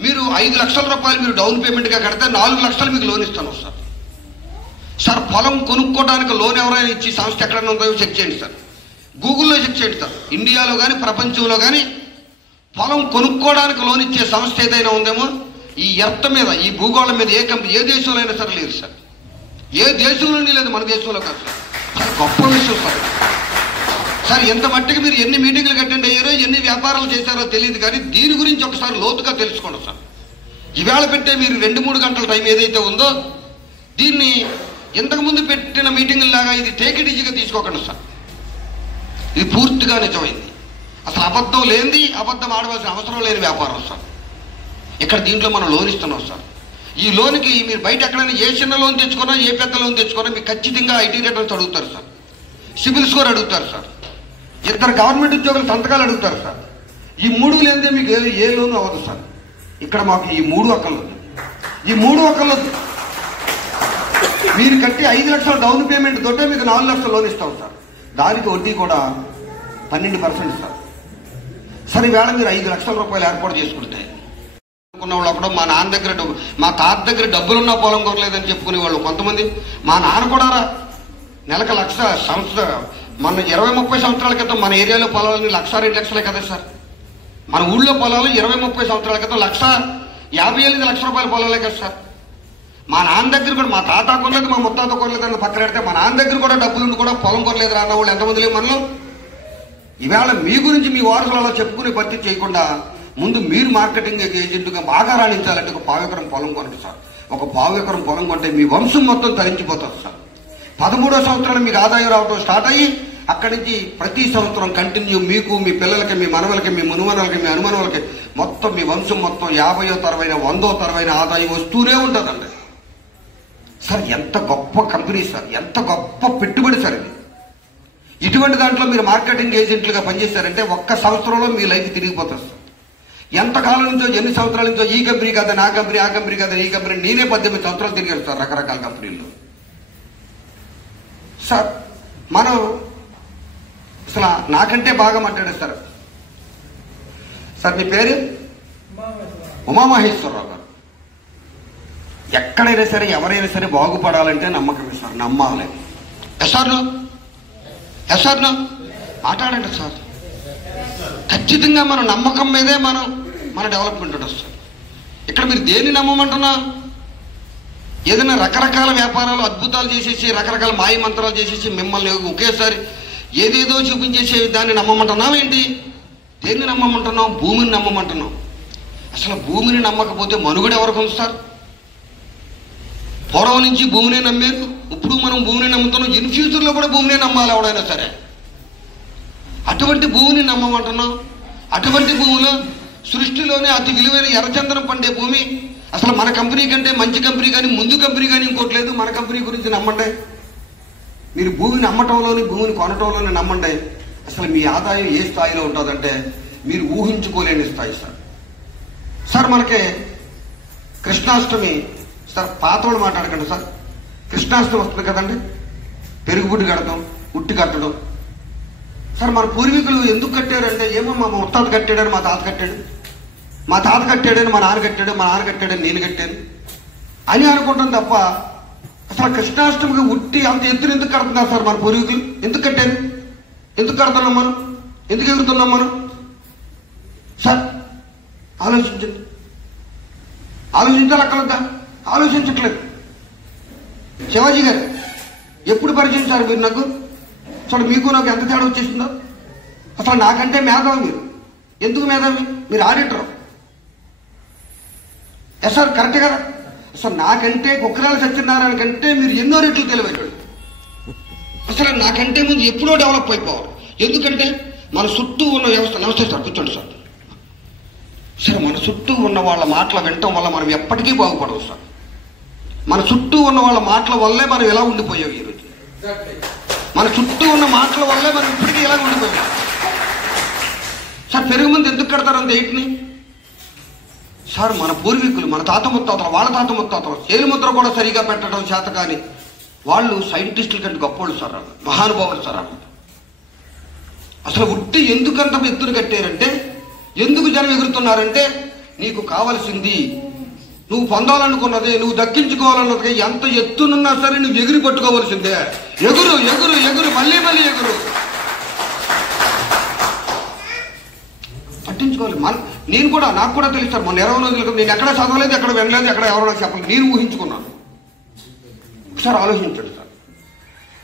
మీరు 5 లక్షల రూపాయలు మీరు డౌన్ పేమెంట్గా కడితే 4 లక్షలు మీకు లోన్ ఇస్తాను సార్. సార్ పొలం కొనుక్కోవడానికి లోన్ ఎవరైనా ఇచ్చి సంస్థ ఎక్కడైనా ఉందో చెక్ చేయండి సార్. గూగుల్లో చెక్ చేయండి సార్. ఇండియాలో కానీ ప్రపంచంలో కానీ పొలం కొనుక్కోవడానికి లోన్ ఇచ్చే సంస్థ ఏదైనా ఉందేమో ఈ ఎర్త్ మీద ఈ భూగోళం మీద ఏ కంపెనీ ఏ దేశంలో అయినా సరే లేదు సార్. ఏ దేశంలోనే లేదు, మన దేశంలో కాదు సార్. చాలా గొప్ప విషయం సార్. సార్ ఎంత మట్టికి మీరు ఎన్ని మీటింగ్లు అటెండ్ అయ్యారో ఎన్ని వ్యాపారాలు చేశారో తెలియదు, కానీ దీని గురించి ఒకసారి లోతుగా తెలుసుకోండి సార్. ఈవేళ పెట్టే మీరు 2-3 గంటల టైం ఏదైతే ఉందో దీన్ని ఇంతకుముందు పెట్టిన మీటింగుల్లాగా ఇది టేక్ ఇట్ ఈజీగా తీసుకోకండి సార్. ఇది పూర్తిగా నిజమైంది. అసలు అబద్ధం లేనిది, అబద్ధం ఆడవలసిన అవసరం లేని వ్యాపారం సార్. ఇక్కడ దీంట్లో మనం లోన్ ఇస్తున్నాం సార్. ఈ లోన్కి మీరు బయట ఎక్కడైనా ఏ చిన్న లోన్ తెచ్చుకున్నా ఏ పెద్ద లోన్ తెచ్చుకున్నా మీకు ఖచ్చితంగా ఐటీ రిటర్న్స్ అడుగుతారు సార్. సిబిల్ స్కోర్ అడుగుతారు సార్. 2 గవర్నమెంట్ ఉద్యోగుల సంతకాలు అడుగుతారు సార్. ఈ 3 లేనిదే మీకు ఏ లోన్ అవ్వదు సార్. ఇక్కడ మాకు ఈ 3 అక్కర్లు ఈ 3 అక్కర్లు మీరు కట్టి 5 లక్షల డౌన్ పేమెంట్ తోటే మీకు 4 లక్షల లోన్ ఇస్తాం సార్. దానికి వడ్డీ కూడా 12% సార్. సరే వేళ మీరు 5 లక్షల రూపాయలు ఏర్పాటు చేసుకుంటే అనుకున్న వాళ్ళు అప్పుడు మా నాన్న దగ్గర మా తాత దగ్గర డబ్బులున్నా పొలం కొనలేదని చెప్పుకునే వాళ్ళు కొంతమంది. మా నాన్న కూడా నెలకు 1,00,000 సంవత్సరం మన 20-30 సంవత్సరాల క్రితం మన ఏరియాలో పొలాలని 1,00,000-2 లక్షలే కదా సార్. మన ఊళ్ళో పొలాలు 20-30 సంవత్సరాల క్రితం 1,50,000-1,00,000 రూపాయల పొలాలే కదా సార్. మా నాన్న దగ్గర కూడా మా తాత కొనలేదు మా ముత్తాత కొనలేదు అన్న పక్కన పెడితే మా నాన్న దగ్గర కూడా డబ్బులుండి కూడా పొలం కొనలేదు అన్న వాళ్ళు ఎంతమంది లేవు మనలో. ఈవేళ మీ గురించి మీ వారసులు అలా చెప్పుకునే పరిస్థితి చేయకుండా ముందు మీరు మార్కెటింగ్ ఏజెంట్గా బాగా రాణించాలంటే ఒక పావు ఎకరం పొలం కొనండి సార్. ఒక పావు ఎకరం పొలం కొంటే మీ వంశం మొత్తం తరించిపోతుంది సార్. 13వ సంవత్సరాలు మీకు ఆదాయం రావడం స్టార్ట్ అయ్యి అక్కడి నుంచి ప్రతి సంవత్సరం కంటిన్యూ మీకు మీ పిల్లలకి మీ మనవలకి మీ మునుమనలకి మీ అనుమనవలకి మొత్తం మీ వంశం మొత్తం 50వ తరమైన 100వ తరమైన ఆదాయం వస్తూనే ఉంటుందండి సార్. ఎంత గొప్ప కంపెనీ సార్, ఎంత గొప్ప పెట్టుబడి సార్ ఇది. ఇటువంటి దాంట్లో మీరు మార్కెటింగ్ ఏజెంట్లుగా పనిచేశారంటే ఒక్క సంవత్సరంలో మీ లైఫ్ తిరిగిపోతుంది సార్. ఎంతకాలం నుంచో ఎన్ని సంవత్సరాల నుంచో ఈ కంపెనీ కాదని ఆ కంపెనీ, ఆ కంపెనీ కాదని ఈ కంపెనీ, నేనే 18 సంవత్సరాలు తిరిగాను సార్ రకరకాల కంపెనీల్లో సార్. మనం అసలు నాకంటే బాగా మాట్లాడేస్తారు సార్. మీ పేరు ఉమామహేశ్వరరావు గారు. ఎక్కడైనా సరే ఎవరైనా సరే బాగుపడాలంటే నమ్మకమే సార్, నమ్మాలి. ఎస్ఆర్ను ఎస్ఆర్ను మాట్లాడండి సార్. ఖచ్చితంగా మన నమ్మకం మీదే మన డెవలప్మెంట్ వస్తుంది. ఇక్కడ మీరు దేన్ని నమ్మమంటున్నా? ఏదైనా రకరకాల వ్యాపారాలు అద్భుతాలు చేసేసి రకరకాల మాయ మంత్రాలు చేసేసి మిమ్మల్ని ఒకేసారి ఏదేదో చూపించేసే దాన్ని నమ్మమంటున్నాం ఏంటి? దేన్ని నమ్మమంటున్నాం? భూమిని నమ్మమంటున్నాం. అసలు భూమిని నమ్మకపోతే మనుగడ ఎవరికి ఉంది సార్? పూర్వం నుంచి భూమిని నమ్మారు, ఇప్పుడు మనం భూమిని నమ్ముతున్నాం. ఇన్ ఫ్యూచర్లో కూడా భూమిని నమ్మాలి ఎవడైనా సరే. అటువంటి భూమిని నమ్మమంటున్నాం. అటువంటి భూమిలో సృష్టిలోనే అతి విలువైన ఎర్రచందనం పండే భూమి. అసలు మన కంపెనీ కంటే మంచి కంపెనీ కానీ ముందు కంపెనీ కానీ ఇంకోటి లేదు. మన కంపెనీ గురించి నమ్మండి. మీరు భూమిని అమ్మటంలోని భూమిని కొనటంలోనే నమ్మండి. అసలు మీ ఆదాయం ఏ స్థాయిలో ఉంటుందంటే మీరు ఊహించుకోలేని స్థాయి సార్. సార్ మనకి కృష్ణాష్టమి సార్, పాతోళ్ళు మాట్లాడకండి సార్. కృష్ణాష్టమి వస్తుంది కదండి, పెరుగుబుడ్డి కడతాం, ఉట్టి కట్టడం. సార్ మన పూర్వీకులు ఎందుకు కట్టారంటే, ఏమో మా ముత్తాత కట్టాడని మా తాత కట్టాడు, మా తాత కట్టాడని మా నాన్న కట్టాడు, మా నాన్న కట్టాడని నేను కట్టాను అని అనుకుంటాం తప్ప అసలు కృష్ణాష్టమికి ఉట్టి అంత ఎత్తున ఎందుకు కడుతున్నారు సార్ మన పూర్వీకులు? ఎందుకు కట్టారు? ఎందుకు కడుతున్నాం మనం? ఎందుకు ఎగురుతున్నాం మనం సార్? ఆలోచించండి. ఆలోచించాలక్కర్లేదా? ఆలోచించట్లేదు. శివాజీ గారు ఎప్పుడు పరిచయం సార్ మీరు నాకు? అసలు మీకు నాకు ఎంత తేడా వచ్చేసిందో. అసలు నాకంటే మేధావి మీరు. ఎందుకు మేధావి? మీరు ఆడిటర్. ఎస్ సార్, కరెక్ట్ కదా? అసలు నాకంటే కుక్కరాల సత్యనారాయణ కంటే మీరు ఎన్నో రెట్లు తెలివైనడు. అసలు నాకంటే ముందు ఎప్పుడో డెవలప్ అయిపోవాలి. ఎందుకంటే మన చుట్టూ ఉన్న వ్యవస్థ. నమస్తే సార్, కూర్చోండి సార్. సరే, మన చుట్టూ ఉన్న వాళ్ళ మాటలు వినటం వల్ల మనం ఎప్పటికీ బాగుపడవు సార్. మన చుట్టూ ఉన్న వాళ్ళ మాటల వల్లే మనం ఎలా ఉండిపోయాం ఈరోజు. మన చుట్టూ ఉన్న మాటల వల్లే మనం ఇప్పటికీ ఎలా ఉండిపోయాం సార్. పెరుగు ముందు ఎందుకు కడతారు అంత ఎయిట్ని సార్? మన పూర్వీకులు, మన తాత ముత్తాతలు, వాళ్ళ తాత ముత్తాతలు చేలు ముద్ర కూడా సరిగా పెట్టడం చేత కానీ వాళ్ళు సైంటిస్టుల కంటే గొప్పవాళ్ళు సార్, వాళ్ళు మహానుభావులు సార్. వాళ్ళు అసలు ఉట్టి ఎందుకంత ఎత్తున కట్టారంటే, ఎందుకు జనం ఎగురుతున్నారంటే, నీకు కావలసింది, నువ్వు పొందాలనుకున్నది, నువ్వు దక్కించుకోవాలన్నది ఎంత ఎత్తునున్నా సరే నువ్వు ఎగిరి పట్టుకోవాల్సిందే. ఎగురు ఎగురు ఎగురు, మళ్ళీ మళ్ళీ ఎగురు. పట్టించుకోవాలి. నేను కూడా, నాకు కూడా తెలుస్తారు. మొన్న 20 రోజులు నేను ఎక్కడ చదవలేదు, ఎక్కడ వెళ్ళలేదు, ఎక్కడ ఎవరో నాకు చెప్పలేదు, నేను ఊహించుకున్నాను. ఒకసారి ఆలోచించండి సార్.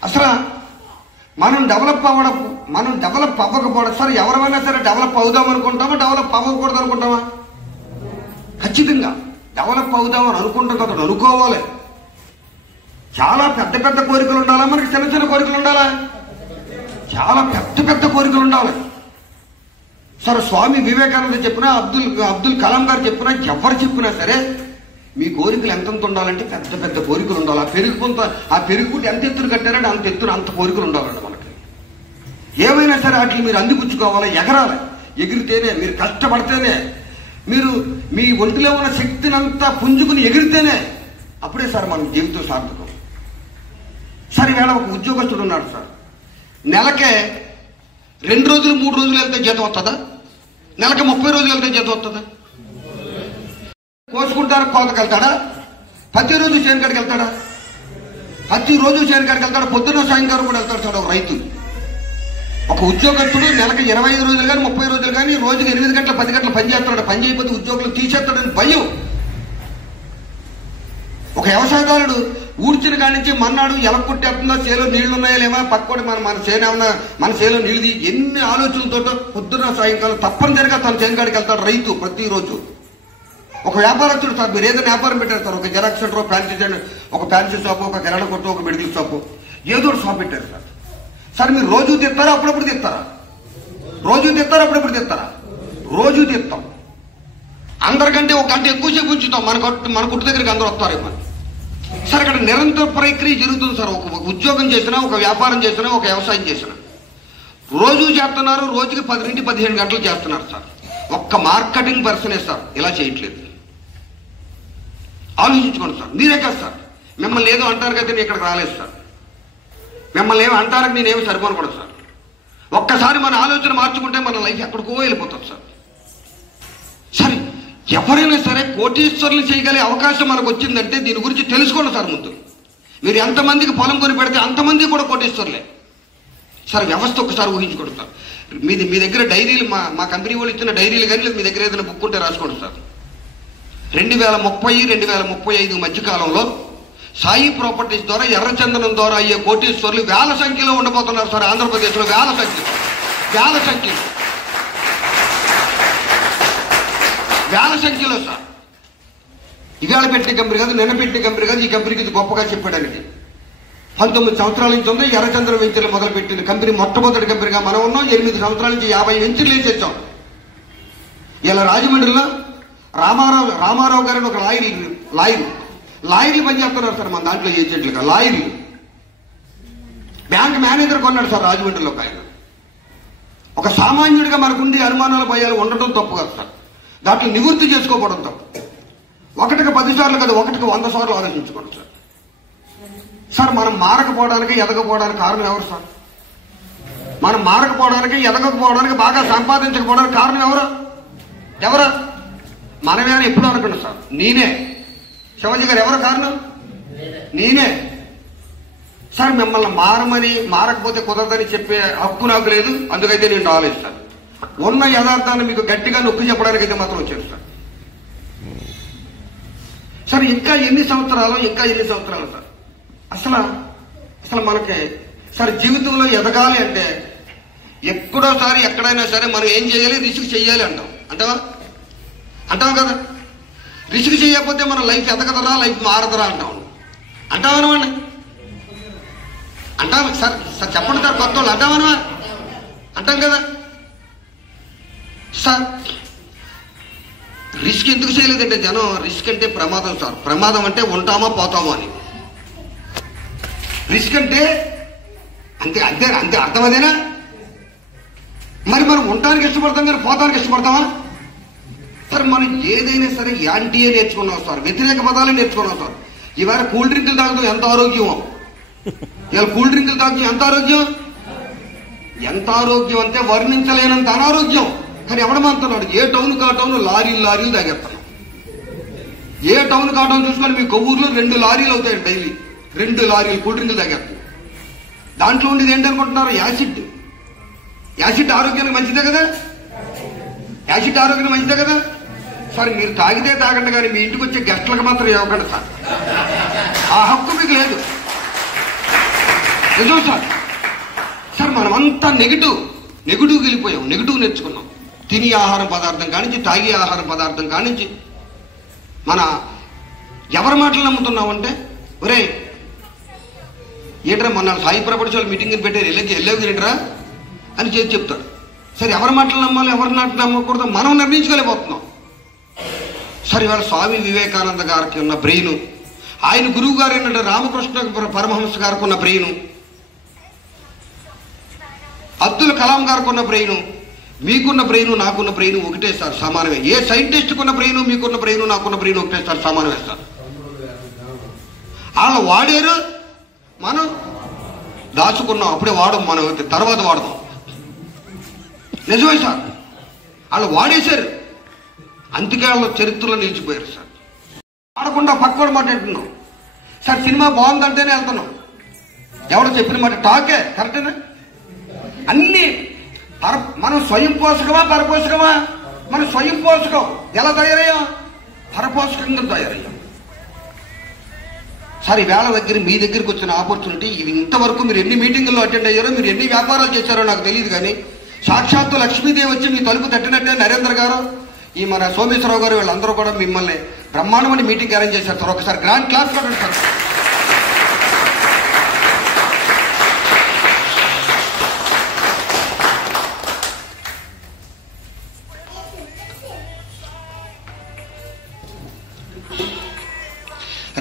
అసలు మనం డెవలప్ అవ్వకపోవడం సార్. ఎవరైనా సరే డెవలప్ అవుదాం అనుకుంటామా, డెవలప్ అవ్వకూడదు అనుకుంటామా? ఖచ్చితంగా డెవలప్ అవుదామని అనుకుంటాం కదా, అనుకోవాలి. చాలా పెద్ద పెద్ద కోరికలు ఉండాలా, మనకి చిన్న చిన్న కోరికలు ఉండాలా? చాలా పెద్ద పెద్ద కోరికలు ఉండాలి సార్. స్వామి వివేకానంద చెప్పినా, అబ్దుల్ కలాం గారు చెప్పినా, ఎవరు చెప్పినా సరే మీ కోరికలు ఎంతెంత ఉండాలంటే పెద్ద పెద్ద కోరికలు ఉండాలి. ఆ పెరుగుకుంటే ఎంత ఎత్తున కట్టారంటే అంత ఎత్తున అంత కోరికలు ఉండాలండి మనకి. ఏమైనా సరే వాటిని మీరు అందిపుచ్చుకోవాలి, ఎగరాలి. ఎగిరితేనే, మీరు కష్టపడితేనే, మీరు మీ ఒంటిలో ఉన్న శక్తిని అంతా పుంజుకుని ఎగిరితేనే అప్పుడే సార్ మన జీవితం సార్థకం. సార్ ఈవేళ ఒక ఉద్యోగస్తుడు ఉన్నాడు సార్. నెలకే 2 రోజులు 3 రోజులు వెళ్తే జీతం వస్తుందా? నెలకి 30 రోజులు వెళ్తే జీతం వస్తుందా? కోసుకుంటారు, కోతకెళ్తాడా? ప్రతిరోజు చేనుకాడికి వెళ్తాడా? ప్రతిరోజు చేనుకాడికి వెళ్తాడు. పొద్దున్న సాయంకాలం కూడా వెళ్తాడు సార్ ఒక రైతు. ఒక ఉద్యోగస్తుడు నెలకి 25 రోజులు కానీ 30 రోజులు కానీ రోజుకి 8 గంటల 10 గంటలు పని చేస్తాడు. పని చేయకపోతే ఉద్యోగులు తీసేస్తాడని భయం. ఒక వ్యవసాయదారుడు ఊడ్చిన కాడి నుంచి మన్నాడు ఎలా కొట్టేస్తుందో, చేలో నీళ్లు ఉన్నాయో లేవా, పక్కోటి మన చేను ఏమన్నా, మన చేలో నీళ్ళది, ఎన్ని ఆలోచనలతో పొద్దున్న సాయంకాలం తప్పనిసరిగా తన చేనుకాడికి వెళ్తాడు రైతు ప్రతిరోజు. ఒక వ్యాపారస్తుడు సార్, మీరు ఏదైనా వ్యాపారం పెట్టారు సార్, ఒక జెరాక్స్ సెంటర్, ఒక ఫ్యాన్సీ షాపు, ఒక కిరాణా కొట్టు, ఒక మెడికల్ షాపు, ఏదో ఒక షాప్ పెట్టారు సార్. సార్ మీరు రోజు తెస్తారా, అప్పుడప్పుడు తెస్తారా? రోజు తెస్తారా, అప్పుడప్పుడు తెస్తారా? రోజు తెస్తాం. అందరికంటే ఒక గంట ఎక్కువసేపు ఉంచుతాం. మన కొట్టు దగ్గరికి అందరూ వస్తారేమో సార్. ఇక్కడ నిరంతర ప్రక్రియ జరుగుతుంది సార్. ఒక ఉద్యోగం చేసినా, ఒక వ్యాపారం చేసినా, ఒక వ్యవసాయం చేసినా రోజు చేస్తున్నారు. రోజుకి 10 నుండి 15 గంటలు చేస్తున్నారు సార్. ఒక్క మార్కెటింగ్ పర్సనే సార్ ఇలా చేయట్లేదు. ఆలోచించుకోండి సార్. మీరే కాదు సార్, మిమ్మల్ని ఏదో అంటారు కదా, నేను ఇక్కడికి రాలేదు సార్. మిమ్మల్ని ఏమో అంటానికి నేనేమి సరిపోనకూడదు సార్. ఒక్కసారి మన ఆలోచన మార్చుకుంటే మన లైఫ్ ఎక్కడికో వెళ్ళిపోతుంది సార్. సరే, ఎవరైనా సరే కోటీశ్వరులు చేయగలిగే అవకాశం మనకు వచ్చిందంటే దీని గురించి తెలుసుకోండి సార్. ముందు మీరు ఎంతమందికి పొలం కొని పెడితే అంతమంది కూడా కోటీశ్వరులే సార్. వ్యవస్థ ఒకసారి ఊహించుకోండి సార్. మీ దగ్గర డైరీలు, మా కంపెనీ వాళ్ళు ఇచ్చిన డైరీలు కానీ లేదు, మీ దగ్గర ఏదైనా బుక్ ఉంటే రాసుకోండి సార్. 2030, 2035 మధ్యకాలంలో సాయి ప్రాపర్టీస్ ద్వారా, ఎర్రచందనం ద్వారా అయ్యే కోటీశ్వరులు వేల సంఖ్యలో ఉండబోతున్నారు సార్. ఆంధ్రప్రదేశ్లో వేల సంఖ్యలో సార్. ఇవాళ పెట్టిన కంపెనీ కాదు, నిన్న పెట్టిన కంపెనీ కాదు. ఈ కంపెనీకి గొప్పగా చెప్పడానికి 19 సంవత్సరాల నుంచి ఉంది. ఎర్రచంద్రం వెంచర్లు మొదలుపెట్టిన కంపెనీ మొట్టమొదటి కంపెనీగా మనం ఉన్నాం. 8 సంవత్సరాల నుంచి 50 వెంచర్లు వేసేసాం. ఇలా రాజమండ్రిలో రామారావు గారిని ఒక లాయర్లు పనిచేస్తున్నారు సార్ మన దాంట్లో ఏజెంట్లుగా. లాయర్లు బ్యాంక్ మేనేజర్ కొన్నాడు సార్ రాజమండ్రిలో. ఆయన ఒక సామాన్యుడిగా మనకుండి అనుమానాలు, భయాలు ఉండటం తప్పు కదా సార్. దాంట్లో నివృత్తి చేసుకోవడం తప్పు. ఒకటికి 10 సార్లు కదా, ఒకటికి 100 సార్లు ఆలోచించుకోండి సార్. సార్ మనం మారకపోవడానికి, ఎదగకపోవడానికి కారణం ఎవరు సార్? మనం మారకపోవడానికి, ఎదగకపోవడానికి, బాగా సంపాదించకపోవడానికి కారణం ఎవరు? మనమే అని ఎప్పుడు అనుకున్నా సార్. నేనే. శివాజీ గారు ఎవరు కారణం? నేనే సార్. మిమ్మల్ని మారకపోతే కుదరదని చెప్పే హక్కు నాకు లేదు. అందుకైతే నేను రాలేదు సార్. ఉన్న యథార్థాన్ని మీకు గట్టిగా నొక్కి చెప్పడానికి అయితే మాత్రం వచ్చాను సార్. సార్ ఇంకా ఎన్ని సంవత్సరాలు సార్? అసలు మనకి సార్ జీవితంలో ఎదగాలి అంటే ఎక్కడోసారి ఎక్కడైనా సరే మనం ఏం చేయాలి? రిస్క్ చేయాలి అంటాం కదా. రిస్క్ చేయకపోతే మన లైఫ్ ఎదగదరా, లైఫ్ మారదరా అంటామనమండి. అంటాం సార్. చెప్పండి సార్, కొత్త వాళ్ళు అంటాం కదా సార్. రిస్క్ ఎందుకు చేయలేదంటే జనం, రిస్క్ అంటే ప్రమాదం సార్. ప్రమాదం అంటే ఉంటామా పోతామా అని. రిస్క్ అంటే అంతే అర్థం అదేనా? మరి మనం ఉండడానికి ఇష్టపడతాం కానీ పోతానికి ఇష్టపడతామా సార్? మనం ఏదైనా సరే యాంటీయే నేర్చుకున్నాం సార్, వ్యతిరేక పదాలే నేర్చుకున్నాం సార్. ఇవాళ కూల్ డ్రింకులు తాగుతాం, ఎంత ఆరోగ్యం. ఇవాళ కూల్ డ్రింకులు తాగుతాం, ఎంత ఆరోగ్యం అంటే వర్ణించలేనంత అనారోగ్యం. కానీ ఎవడమంటున్నాడు? ఏ టౌన్ కా టౌన్ లారీలు తాగేస్తున్నాం. ఏ టౌన్ కా టౌన్ చూసుకొని మీ కొవ్వూరులో 2 లారీలు అవుతాయి డైలీ. 2 లారీలు కూల్ డ్రింకులు తాగేస్తున్నాం. దాంట్లో ఉండేది ఏంటనుకుంటున్నారు? యాసిడ్ ఆరోగ్యానికి మంచిదే కదా. సార్ మీరు తాగితే తాగండి కానీ మీ ఇంటికి వచ్చే గెస్ట్లకు మాత్రం ఇవ్వకండి సార్. ఆ హక్కు మీకు లేదు. నిజం సార్. సార్ మనమంతా నెగిటివ్ వెళ్ళిపోయాం. నెగిటివ్ నేర్చుకున్నాం. తిని ఆహారం పదార్థం కానించి, తాగి ఆహారం పదార్థం కానించి మన ఎవరి మాటలు నమ్ముతున్నామంటే, ఒరే ఏంట్రా మొన్న సాయి ప్రపంచాలు మీటింగ్ పెట్టారు, వెళ్ళేవి ఏంట్రా అని చెప్తాడు. సరే ఎవరి మాటలు నమ్మాలి, ఎవరి మాటలు నమ్మకూడదు మనం నిర్ణయించుకోలేకపోతున్నాం. సరే ఇవాళ స్వామి వివేకానంద గారికి ఉన్న బ్రెయిన్, ఆయన గురువు గారు ఏంటంటే రామకృష్ణ పరమహంస గారికి ఉన్న బ్రెయిన్, అబ్దుల్ కలాం గారికి ఉన్న బ్రెయిన్, మీకున్న బ్రెయిన్, నాకున్న బ్రెయిన్ ఒకటే సార్, సమానమే. ఏ సైంటిస్ట్కున్న బ్రెయిన్, మీకున్న బ్రెయిన్, నాకున్న బ్రెయిన్ ఒకటే సార్, సమానమే సార్. వాళ్ళు వాడారు, మనం దాచుకున్నాం. అప్పుడే మనం తర్వాత వాడదాం. నిజమే సార్. వాళ్ళు వాడేశారు, అందుకే వాళ్ళ చరిత్రలో నిలిచిపోయారు సార్. వాడకుండా పక్కోడు మాట్లాడుతున్నాం సార్. సినిమా బాగుందంటేనే వెళ్తున్నాం. ఎవడో చెప్పిన మాట టాకే కరెక్టేనా? అన్నీ మనం స్వయం పోషకమా పరపోషకమా? మనం స్వయం పోషకం. ఎలా తయారయ్యాం? పరపోషకంగా తయారయ్యాం సార్. ఈవేళ మీ దగ్గరికి వచ్చిన ఆపర్చునిటీ, ఇవి ఇంతవరకు మీరు ఎన్ని మీటింగుల్లో అటెండ్ అయ్యారో, మీరు ఎన్ని వ్యాపారాలు చేశారో నాకు తెలియదు. కానీ సాక్షాత్తు లక్ష్మీదేవి వచ్చి మీ తలుపు తట్టినట్టే నరేంద్ర గారు, ఈ మన సోమేశ్వరరావు గారు, వీళ్ళందరూ కూడా మిమ్మల్ని బ్రహ్మాండమైన మీటింగ్ అరేంజ్ చేశారు సార్. ఒకసారి గ్రాండ్ క్లాస్ కొట్టండి సార్.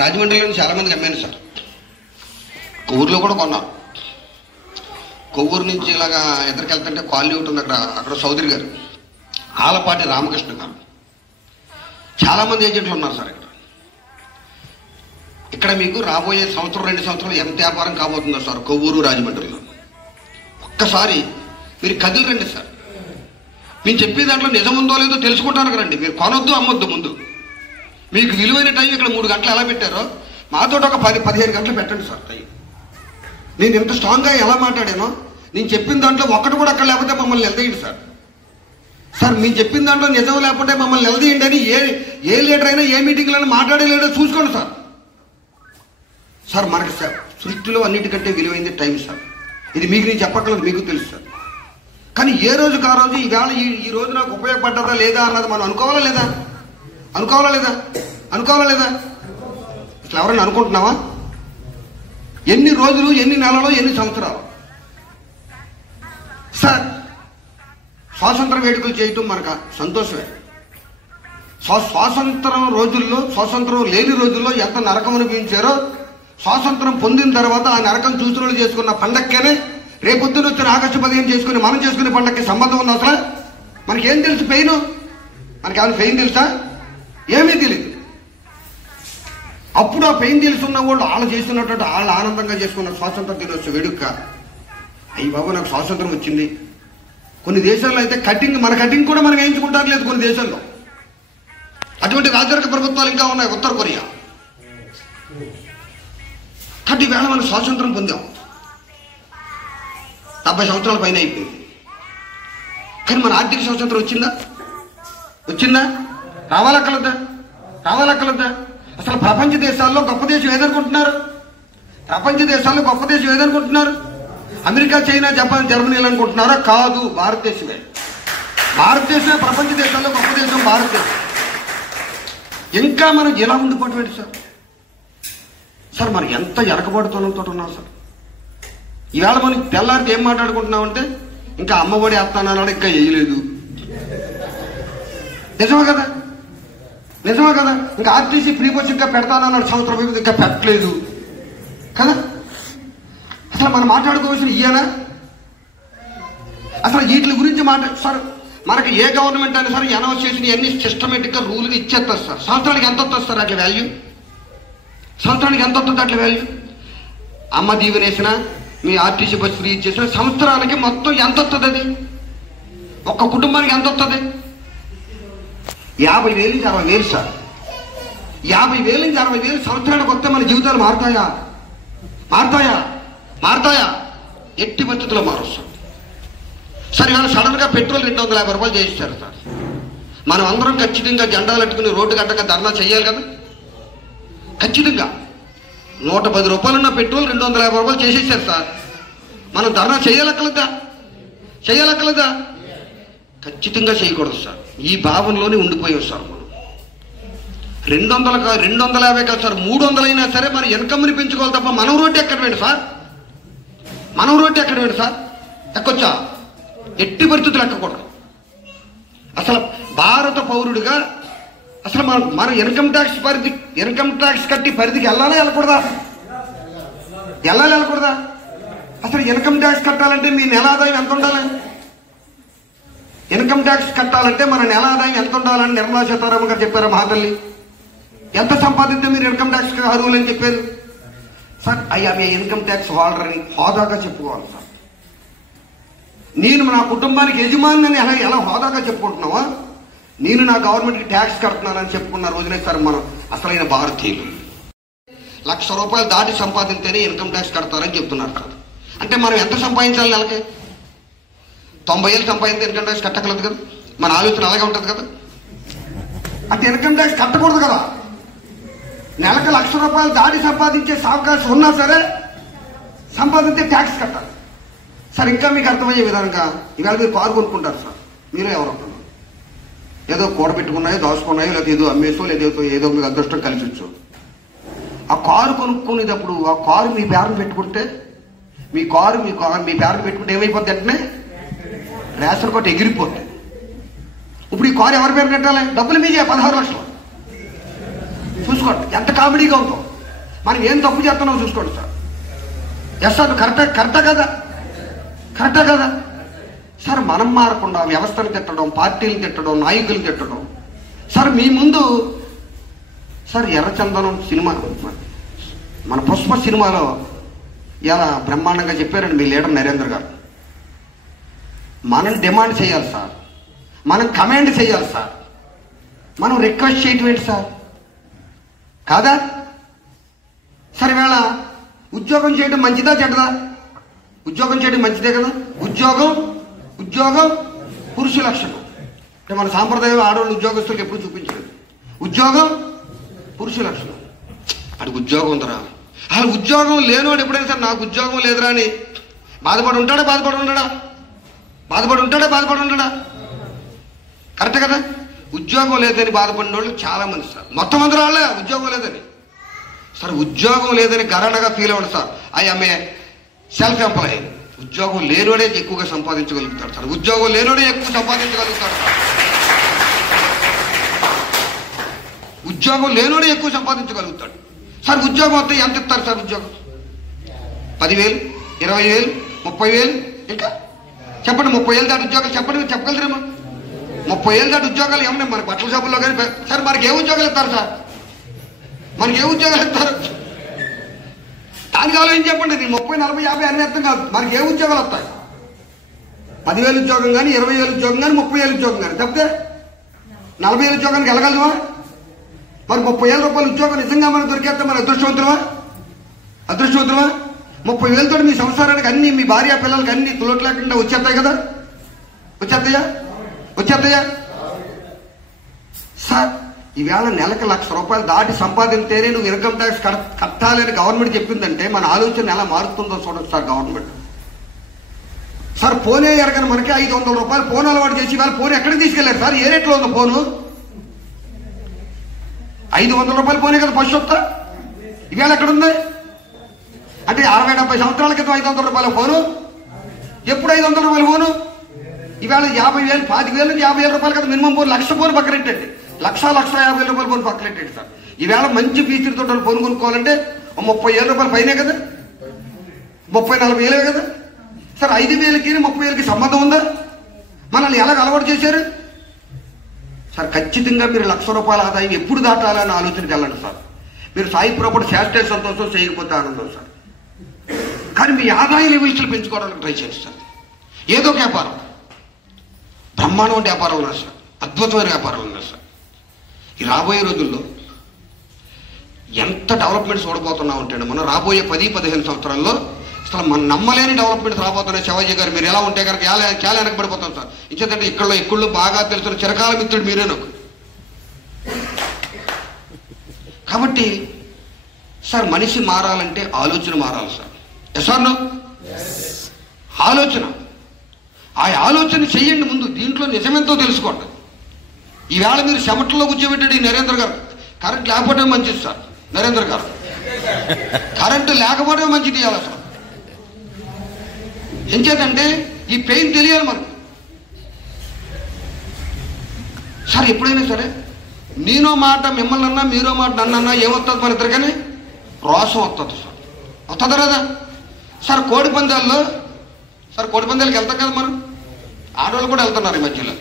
రాజమండ్రిలో చాలా మందికి అమ్మాను సార్. కొవ్వూరులో కూడా కొన్నాను. కొవ్వూరు నుంచి ఇలాగా ఎదురుకి వెళ్తుంటే కాలనీ ఉంటుంది, అక్కడ చౌదరి గారు, ఆలపాటి రామకృష్ణ గారు, చాలా మంది ఏజెంట్లు ఉన్నారు సార్. ఇక్కడ మీకు రాబోయే సంవత్సరం 2 సంవత్సరాలు ఎంత వ్యాపారం కాబోతుందో సార్ కొవ్వూరు రాజమండ్రిలో. ఒక్కసారి మీరు కదిలిరండి సార్. మేము చెప్పే దాంట్లో నిజం ఉందో లేదో తెలుసుకుంటాను రండి. మీరు కొనొద్దు అమ్మొద్దు. ముందు మీకు విలువైన టైం ఇక్కడ 3 గంటలు ఎలా పెట్టారో మాతో ఒక 10-15 గంటలు పెట్టండి సార్ టైం. నేను ఇంత స్ట్రాంగ్గా ఎలా మాట్లాడానో నేను చెప్పిన దాంట్లో ఒక్కటి కూడా అక్కడ లేకపోతే మమ్మల్ని నిలదీయండి సార్. సార్ మేము చెప్పిన దాంట్లో నిజం లేకపోతే మమ్మల్ని నిలదీయండి అని ఏ లీడర్ అయినా ఏ మీటింగ్లో మాట్లాడే లీడర్ చూసుకోండి సార్. సార్ మనకి సార్ సృష్టిలో అన్నిటికంటే విలువైంది టైం సార్. ఇది మీకు నేను చెప్పక్కర్లేదు, మీకు తెలుసు సార్. కానీ ఏ రోజుకి ఆ రోజు ఈవేళ ఈ రోజు నాకు ఉపయోగపడ్డదా లేదా అన్నది మనం అనుకోవాలా లేదా? అనుకోవాలా లేదా? అసలు ఎవరైనా అనుకుంటున్నావా? ఎన్ని రోజులు, ఎన్ని నెలలు, ఎన్ని సంవత్సరాలు సార్ స్వాతంత్ర వేడుకలు చేయటం మనకు సంతోషమే. స్వాతంత్రం రోజుల్లో, స్వాతంత్రం లేని రోజుల్లో ఎంత నరకం అనిపించారో స్వాతంత్రం పొందిన తర్వాత ఆ నరకం చూసులు చేసుకున్న పండక్కేనే రేపొద్దున వచ్చిన ఆగస్టు 15 చేసుకుని మనం చేసుకునే పండక్కి సంబంధం ఉంది. అసలు మనకేం తెలుసు పెయిన్? మనకేమైనా పెయిన్ తెలుసా? ఏమీ తెలియదు. అప్పుడు ఆ పెయిన్ తెలుసున్న వాళ్ళు చేస్తున్నట్టు వాళ్ళు ఆనందంగా చేసుకున్న స్వాతంత్ర దినోత్సవ వేడుక. అయ్యి బాబు నాకు స్వాతంత్రం వచ్చింది. కొన్ని దేశాల్లో అయితే మన కటింగ్ కూడా మనం వేయించుకుంటారు లేదు కొన్ని దేశాల్లో. అటువంటి రాజరిక ప్రభుత్వాలు ఇంకా ఉన్నాయి. ఉత్తర కొరియా. కాబట్టి వేళ మనం స్వాతంత్రం పొందాం. 70 సంవత్సరాల పైన అయిపోయింది. కానీ మన ఆర్థిక స్వాతంత్రం వచ్చిందా? రావాలక్కలద్దా? అసలు ప్రపంచ దేశాల్లో గొప్ప దేశం ఏదనుకుంటున్నారు? అమెరికా, చైనా, జపాన్, జర్మనీలు అనుకుంటున్నారా? కాదు, భారతదేశమే ప్రపంచ దేశాల్లో గొప్ప దేశం భారతదేశం. ఇంకా మనం ఎలా ఉండిపోవటం సార్ మనం ఎంత వెనకబడుతూనంతో ఉన్నాం సార్. ఈవేళ మనం తెల్లారితే ఏం మాట్లాడుకుంటున్నామంటే ఇంకా అమ్మఒడి వేస్తానన్నాడు, ఇంకా వేయలేదు. నిజమే కదా? ఇంకా ఆర్టీసీ ఫ్రీ బస్ ఇంకా పెడతానన్నాడు, సంవత్సరం ఇంకా పెట్టలేదు కదా. అసలు మనం మాట్లాడుకోవాల్సిన ఇయ్యనా? అసలు వీటి గురించి సార్ మనకి ఏ గవర్నమెంట్ అయినా సరే అనౌన్స్ చేసిన ఇవన్నీ సిస్టమేటిక్గా రూల్గా ఇచ్చేస్తారు సార్. సంవత్సరానికి ఎంత వస్తుంది సార్ అట్లా వాల్యూ? అమ్మ దీవెనేసిన మీ ఆర్టీసీ బస్ ఫ్రీ ఇచ్చేసిన సంవత్సరానికి మొత్తం ఎంత వస్తుంది? అది ఒక్క కుటుంబానికి ఎంత వస్తుంది? 50,000 నుంచి 60,000 సార్. 50,000 నుంచి 60,000 సంవత్సరానికి వస్తే మన జీవితాలు మారుతాయా? ఎట్టి పరిస్థితుల్లో మారుస్తాం సార్. ఇవాళ సడన్ గా పెట్రోల్ 250 రూపాయలు చేయిస్తారు సార్. మనం అందరం ఖచ్చితంగా జెండాలు పెట్టుకుని రోడ్డు గడ్డగా ధర్నా చేయాలి కదా. ఖచ్చితంగా 110 రూపాయలు ఉన్న పెట్రోల్ 250 రూపాయలు చేసేసారు సార్. మనం ధర్నా చేయాలక్కలేదా? ఖచ్చితంగా చేయకూడదు సార్. ఈ భావనలోనే ఉండిపోయాం సార్. మనం 250 కాదు సార్, 300 అయినా సరే మన ఇన్కమ్ని పెంచుకోవాలి తప్ప మనం రోడ్డు ఎక్కడవేంటి సార్? ఎక్కొచ్చా? ఎట్టి పరిస్థితులు ఎక్కకూడదు. అసలు భారత పౌరుడిగా అసలు మన ఇన్కమ్ ట్యాక్స్ కట్టి పరిధికి వెళ్ళకూడదా? అసలు ఇన్కమ్ ట్యాక్స్ కట్టాలంటే మీ నెల ఆదాయం ఎంత ఉండాలి? ఇన్కమ్ ట్యాక్స్ కట్టాలంటే మన నెల ఆదాయం ఎంత ఉండాలని నిర్మలా సీతారామన్ గారు చెప్పారు. మహాతల్లి ఎంత సంపాదిస్తే మీరు ఇన్కమ్ ట్యాక్స్ అర్హులని చెప్పారు సార్. అయ్యా మీ ఇన్కమ్ ట్యాక్స్ హోల్డర్ అని హోదాగా చెప్పుకోవాలి సార్. నేను నా కుటుంబానికి యజమాని ఎలా హోదాగా చెప్పుకుంటున్నావా? నేను నా గవర్నమెంట్కి ట్యాక్స్ కడుతున్నానని చెప్పుకున్న రోజునే సార్ మనం అసలైన భారతీయులు. 1,00,000 రూపాయలు దాటి సంపాదిస్తేనే ఇన్కమ్ ట్యాక్స్ కడతారని చెప్తున్నారు సార్. అంటే మనం ఎంత సంపాదించాలి నెలకి? 90,000 సంపాదిస్తే ఇన్కమ్ ట్యాక్స్ కట్టగలదు కదా. మన ఆలోచన అలాగే ఉంటుంది కదా. అంటే ఇన్కమ్ ట్యాక్స్ కట్టకూడదు కదా. నెలకు 1,00,000 రూపాయలు దాటి సంపాదించే అవకాశం ఉన్నా సరే సంపాదించే ట్యాక్స్ కట్టాలి సార్. ఇంకా మీకు అర్థమయ్యే విధంగా ఇవాళ మీరు కారు కొనుక్కుంటారు సార్. మీరే ఎవరు ఏదో కూడబెట్టుకున్నాయో, దోసుకున్నాయో, లేదా ఏదో అమ్మేసో, లేదా ఏదో మీకు అదృష్టం కలిసి వచ్చు. ఆ కారు కొనుక్కునేటప్పుడు ఆ కారు మీ పేరును పెట్టుకుంటే మీ పేరును పెట్టుకుంటే ఏమైపోద్ది? వెంటనే రేషన్ కొట్టి ఎగిరిపోతుంది. ఇప్పుడు ఈ కారు ఎవరి పేరు పెట్టాలి? డబ్బులు మీదే 16 లక్షలు. చూసుకోండి ఎంత కామెడీగా ఉందో. మనం ఏం తప్పు చేస్తున్నామో చూసుకోండి సార్. ఎస్ సార్, కరెక్టా కదా సార్. మనం మారకుండా వ్యవస్థను తిట్టడం, పార్టీలు తిట్టడం, నాయకులు తిట్టడం సార్. మీ ముందు సార్ ఎర్రచందనం సినిమా, మన పుష్ప సినిమాలో ఇలా బ్రహ్మాండంగా చెప్పారండి మీ లీడర్ నరేంద్ర గారు. మనం డిమాండ్ చేయాలి సార్. మనం కమాండ్ చేయాలి సార్, మనం రిక్వెస్ట్ చేయటం ఏంటి సార్? కాదా సార్? ఈవేళ ఉద్యోగం చేయడం మంచిదా చెడ్డదా? ఉద్యోగం చేయడం మంచిదే కదా. ఉద్యోగం పురుష లక్షణం. అంటే మన సాంప్రదాయం ఆడవాళ్ళు ఉద్యోగస్తులకు ఎప్పుడు చూపించలేదు. ఉద్యోగం పురుష లక్షణం. అడిగి ఉద్యోగం ఉందరా, అసలు ఉద్యోగం లేనివాడు ఎప్పుడైనా సరే నాకు ఉద్యోగం లేదురా అని బాధపడి ఉంటాడా? బాధపడి ఉంటాడా? కరెక్ట్ కదా. ఉద్యోగం లేదని బాధపడిన వాళ్ళు చాలా మంది సార్. మొత్తం అందరూ వాళ్ళే ఉద్యోగం లేదని. సార్ ఉద్యోగం లేదని గరణగా ఫీల్ అవ్వండి sir. I'm a self employee. ఉద్యోగం లేనివాడే ఎక్కువగా సంపాదించగలుగుతాడు సార్. ఉద్యోగం లేనివాడే ఎక్కువ సంపాదించగలుగుతాడు సార్. ఉద్యోగం లేనివాడే ఎక్కువ సంపాదించగలుగుతాడు సార్. ఉద్యోగం వస్తే ఎంత ఇస్తారు సార్? ఉద్యోగం 10,000, 20,000, 30,000, ఇంకా చెప్పండి. 30,000 దాటి ఉద్యోగాలు చెప్పండి, చెప్పగలరేమో? 30,000 దాటి ఉద్యోగాలు ఏమన్నా మనకి బట్టల షాపుల్లో కానీ సార్ మనకి ఏ ఉద్యోగాలు ఇస్తారు సార్? మనకి ఏ ఉద్యోగాలు ఇస్తారు? దానికి ఆలోచన చెప్పండి. నేను 30, 40, 50 అన్ని అర్థం కాదు. మనకి ఏ ఉద్యోగాలు వస్తాయి? 10,000 ఉద్యోగం కానీ, 20,000 ఉద్యోగం కానీ, 30,000 ఉద్యోగం కానీ. తప్పితే 40,000 ఉద్యోగానికి వెళ్ళగలమా? మరి 30,000 రూపాయల ఉద్యోగం నిజంగా మనకు దొరికేస్తే మన అదృష్టవంతులమా? 30,000 తోటి మీ సంసారానికి అన్ని, మీ భార్య పిల్లలకి అన్ని లోటు లేకుండా వచ్చేస్తాయి కదా. వచ్చేస్తాయా సార్? ఈవేళ నెలకు ₹1,00,000 దాటి సంపాదించేనే నువ్వు ఇన్కమ్ ట్యాక్స్ కట్టాలని గవర్నమెంట్ చెప్పిందంటే మన ఆలోచన ఎలా మారుతుందో చూడండి సార్ గవర్నమెంట్. సార్ ఫోనే ఎరగని మనకి ₹500 ఫోన్ అలవాటు చేసి ఇవాళ ఫోన్ ఎక్కడికి తీసుకెళ్లారు సార్? ఏ రేట్లో ఉంది ఫోను? ₹500 ఫోనే కదా ఫస్ట్ వస్తా. ఇవాళ ఎక్కడుంది? అంటే 60-70 సంవత్సరాల క్రితం ₹500 ఫోను. ఎప్పుడు ₹500 ఫోను? ఇవాళ 50,000, 25,000 నుంచి ₹50,000 కదా మినిమం ఫోన్. 1,00,000 ఫోన్ పక్కనెట్టండి. ₹1,50,000 ఫోన్ పక్కనెట్టండి సార్. ఈవేళ మంచి ఫీచర్తో ఫోన్ కొనుక్కోవాలంటే ₹30,000 పైనే కదా, 30-40,000 కదా సార్. 5,000కి 30,000కి సంబంధం ఉందా? మనల్ని ఎలాగ అలవాటు చేశారు సార్? ఖచ్చితంగా మీరు ₹1,00,000 ఆదాయం ఎప్పుడు దాటాలని ఆలోచనకి వెళ్ళండి సార్. మీరు సాయిపురప్పుడు చేస్తే సంతోషం, చేయకపోతే ఆనందం సార్. కానీ మీ ఆదాయ లెవెల్స్లు పెంచుకోవడానికి ట్రై చేయండి సార్. ఏదో ఒక వ్యాపారం, బ్రహ్మాండం వంటి వ్యాపారాలు ఉన్నాయి సార్, అద్భుతమైన వ్యాపారాలు ఉన్నాయి సార్. ఈ రాబోయే రోజుల్లో ఎంత డెవలప్మెంట్స్ చూడబోతున్నాం అంటే మనం రాబోయే 10-15 సంవత్సరాల్లో అసలు మనం నమ్మలేని డెవలప్మెంట్స్ రాబోతున్నాయి. శివాజీ గారు మీరు ఎలా ఉంటే కనుక చాలా వెనకబడిపోతాం సార్. ఇంకేంటంటే ఇక్కళ్ళు బాగా తెలుసు చిరకాల మిత్రుడు మీరే నాకు. కాబట్టి సార్ మనిషి మారాలంటే ఆలోచన మారాలి సార్. Yes are no? ఆలోచన. ఆ ఆలోచన చెయ్యండి ముందు. దీంట్లో నిజమెంతో తెలుసుకోండి. ఈవేళ మీరు చెమటల్లో కూర్చోబెట్టాడు ఈ నరేంద్ర గారు. కరెంట్ లేకపోవడమే మంచిది సార్. నరేంద్ర గారు కరెంటు లేకపోవడమే మంచిది ఇవ్వాలి సార్. ఎంచేతంటే ఈ పెయిన్ తెలియాలి మనకు సార్. ఎప్పుడైనా సరే నేనో మాట మిమ్మల్ని అన్నా, మీరో మాట నన్నన్నా ఏమొస్తుంది మన ఇద్దరికని? రోషం వస్తుంది సార్. వస్తుందా రాదా సార్? కోడి పందాలకి వెళ్తాం కదా మనం. ఆడవాళ్ళు కూడా వెళ్తున్నారు ఈ మధ్యలో.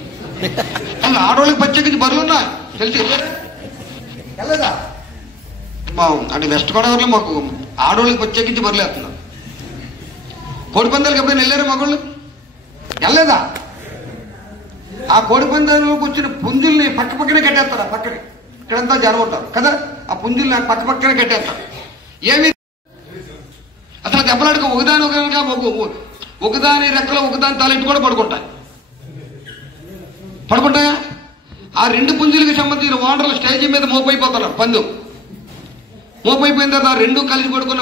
ఆడవాళ్ళకి ప్రత్యేకించి బరులు ఉన్నా తెలిసి వెళ్ళదా? అంటే వెస్ట్ గోదావరిలో మాకు ఆడవాళ్ళకి ప్రత్యేకించి బరులు వేస్తున్నారు. కోడి పందాలకి ఎప్పుడైనా వెళ్ళారా మగవాళ్ళు? వెళ్ళలేదా? ఆ కోడి పందాలకు వచ్చిన పుంజుల్ని పక్కనే కట్టేస్తారు. ఆ పక్కనే ఇక్కడంతా జనం ఉంటారు కదా, ఆ పుంజుల్ని పక్కనే కట్టేస్తారు. ఏమి అసలు దెబ్బలాడుకో ఒకదాని రెక్కలో ఒకదాని తలెట్టు కూడా పడుకుంటాయా? ఆ 2 పుంజులకి సంబంధించిన ఓనర్లు స్టేజీ మీద మోపైపోతున్నారు. పందెం మోపైపోయిన తర్వాత ఆ 2 కలిసి పడుకున్న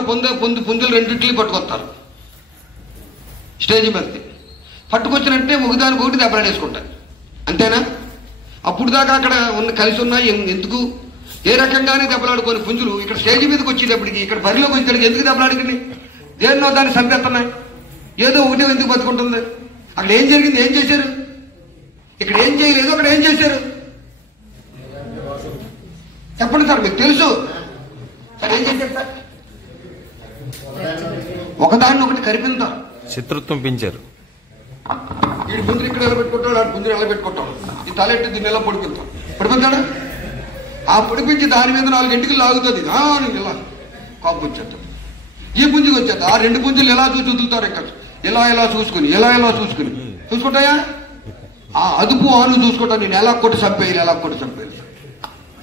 పుంజులు 2 పట్టుకొస్తారు స్టేజీ మీదకి. పట్టుకొచ్చినట్టే ఒకదానికి ఒకటి దెబ్బలాడేసుకుంటాయి. అంతేనా? అప్పుడు దాకా అక్కడ కలిసి ఉన్నాయి ఎందుకు? ఏ రకంగానే దెబ్బలాడుకొని పుంజులు ఇక్కడ స్టేజీ మీదకి వచ్చేటప్పటికి ఇక్కడ బరిలోకి వచ్చేటప్పటికి ఎందుకు దెబ్బలాడుకుని దేన్నో దాన్ని చంపేస్తున్నాయి. ఏదో ఒకటే ఎందుకు బతుకుంటుంది? అక్కడ ఏం జరిగింది? ఏం చేశారు? ఇక్కడ ఏం చేయలేదు, అక్కడ ఏం చేశారు చెప్పండి సార్. మీకు తెలుసు సార్ ఏం చేశారు సార్? ఒకదాన్ని ఒకటి కరిపించారు, శత్రుత్వం పెంచారు. వీడు పుంజులు ఇక్కడ ఎలా పెట్టుకుంటాడు, ఆడు పుంజులు ఎలా పెట్టుకుంటాడు, ఈ తలెట్టి దీన్ని ఎలా పొడిపించాడు. ఆ పొడిపించి దాని మీద 4 గంటలు లాగుతుంది. ఇలా కాపు వచ్చేస్తాడు. ఈ పుంజుకి వచ్చేది ఆ 2 పుంజులు ఎలా చూసి వదులుతారు. ఇక్కడ ఇలా చూసుకుని చూసుకుంటాయా? ఆ అదుపు ఆను చూసుకుంటా నేను ఎలా కొట్టి చంపేయాలి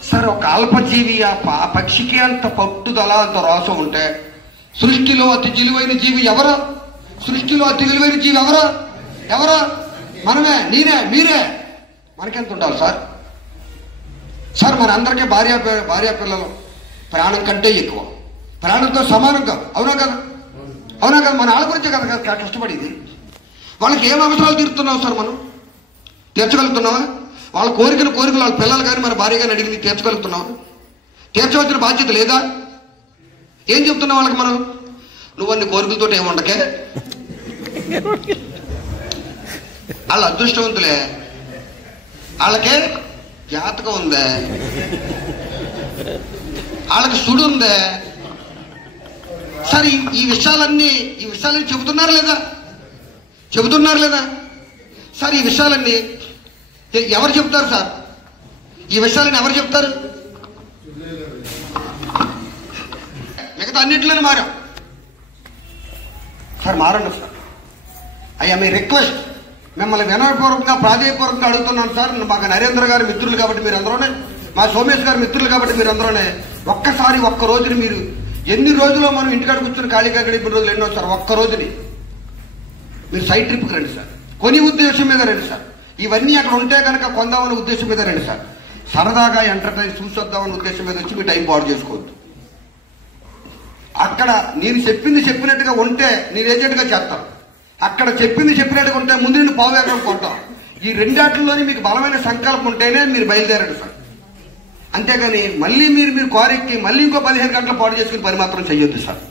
సార్. ఒక అల్పజీవి ఆ పక్షికి అంత పట్టుదల అంత రోసం ఉంటే సృష్టిలో అతి విలువైన జీవి ఎవరా? సృష్టిలో అతి విలువైన జీవి ఎవరా? మనమే, నేనే, మీరే. మనకెంత ఉండాలి సార్? మన అందరికీ భార్య పిల్లలు ప్రాణం కంటే ఎక్కువ, ప్రాణంతో సమానంగా. అవునా కదా? మన వాళ్ళ గురించే కదా కష్టపడేది. వాళ్ళకి ఏం అవసరాలు తీరుతున్నావు సార్? మనం తీర్చగలుగుతున్నావా? వాళ్ళ కోరికలు వాళ్ళ పిల్లలు కానీ మన భార్య కానీ అడిగింది తీర్చగలుగుతున్నావా? తీర్చవలసిన బాధ్యత లేదా? ఏం చెప్తున్నావు వాళ్ళకి మనం? నువ్వు అన్ని కోరికలతో ఏముండకే, వాళ్ళ అదృష్టవంతులే, వాళ్ళకే జాతకం ఉందే, వాళ్ళకి సుడు ఉందే. సరే ఈ విషయాలన్నీ చెబుతున్నారు లేదా? సార్ ఈ విషయాలన్నీ ఎవరు చెప్తారు సార్? ఈ విషయాలని ఎవరు చెప్తారు? మిగతా అన్నింటిలోనే మారాం సార్. మారండి సార్. అయ్యా మీ రిక్వెస్ట్ మిమ్మల్ని వినయపూర్వకంగా ప్రాధేయపూర్వకంగా అడుగుతున్నాను సార్. మాకు నరేంద్ర గారి మిత్రులు కాబట్టి మీరు అందరూనే, మా సోమేష్ గారి మిత్రులు కాబట్టి మీరు అందరూనే ఒక్క రోజుని మీరు ఎన్ని రోజుల్లో మనం ఇంటికాడ కూర్చొని ఖాళీగా గడిపిన రోజులు ఎన్నో సార్. ఒక్క రోజుని మీరు సైడ్ ట్రిప్కి రండి సార్. కొని ఉద్దేశం మీద రండి సార్. ఇవన్నీ అక్కడ ఉంటే కనుక కొందామనే ఉద్దేశం మీద రండి సార్. సరదాగా ఎంటర్టైన్ చూసొద్దామనే ఉద్దేశం మీద వచ్చి మీ టైం పాడు చేసుకోవద్దు. అక్కడ నేను చెప్పినట్టుగా ఉంటే నేను ఏజెంట్గా చేస్తాను. అక్కడ చెప్పినట్టుగా ఉంటే ముందు నేను పావు ఎకరం కొంటాం. ఈ రెండాట్లలోని మీకు బలమైన సంకల్పం ఉంటేనే మీరు బయలుదేరండి సార్. అంతేగాని మళ్ళీ మీరు కోరెక్కి మళ్ళీ ఇంకో 15 గంటలు పాడు చేసుకుని పని మాత్రం చెయ్యొద్దు సార్.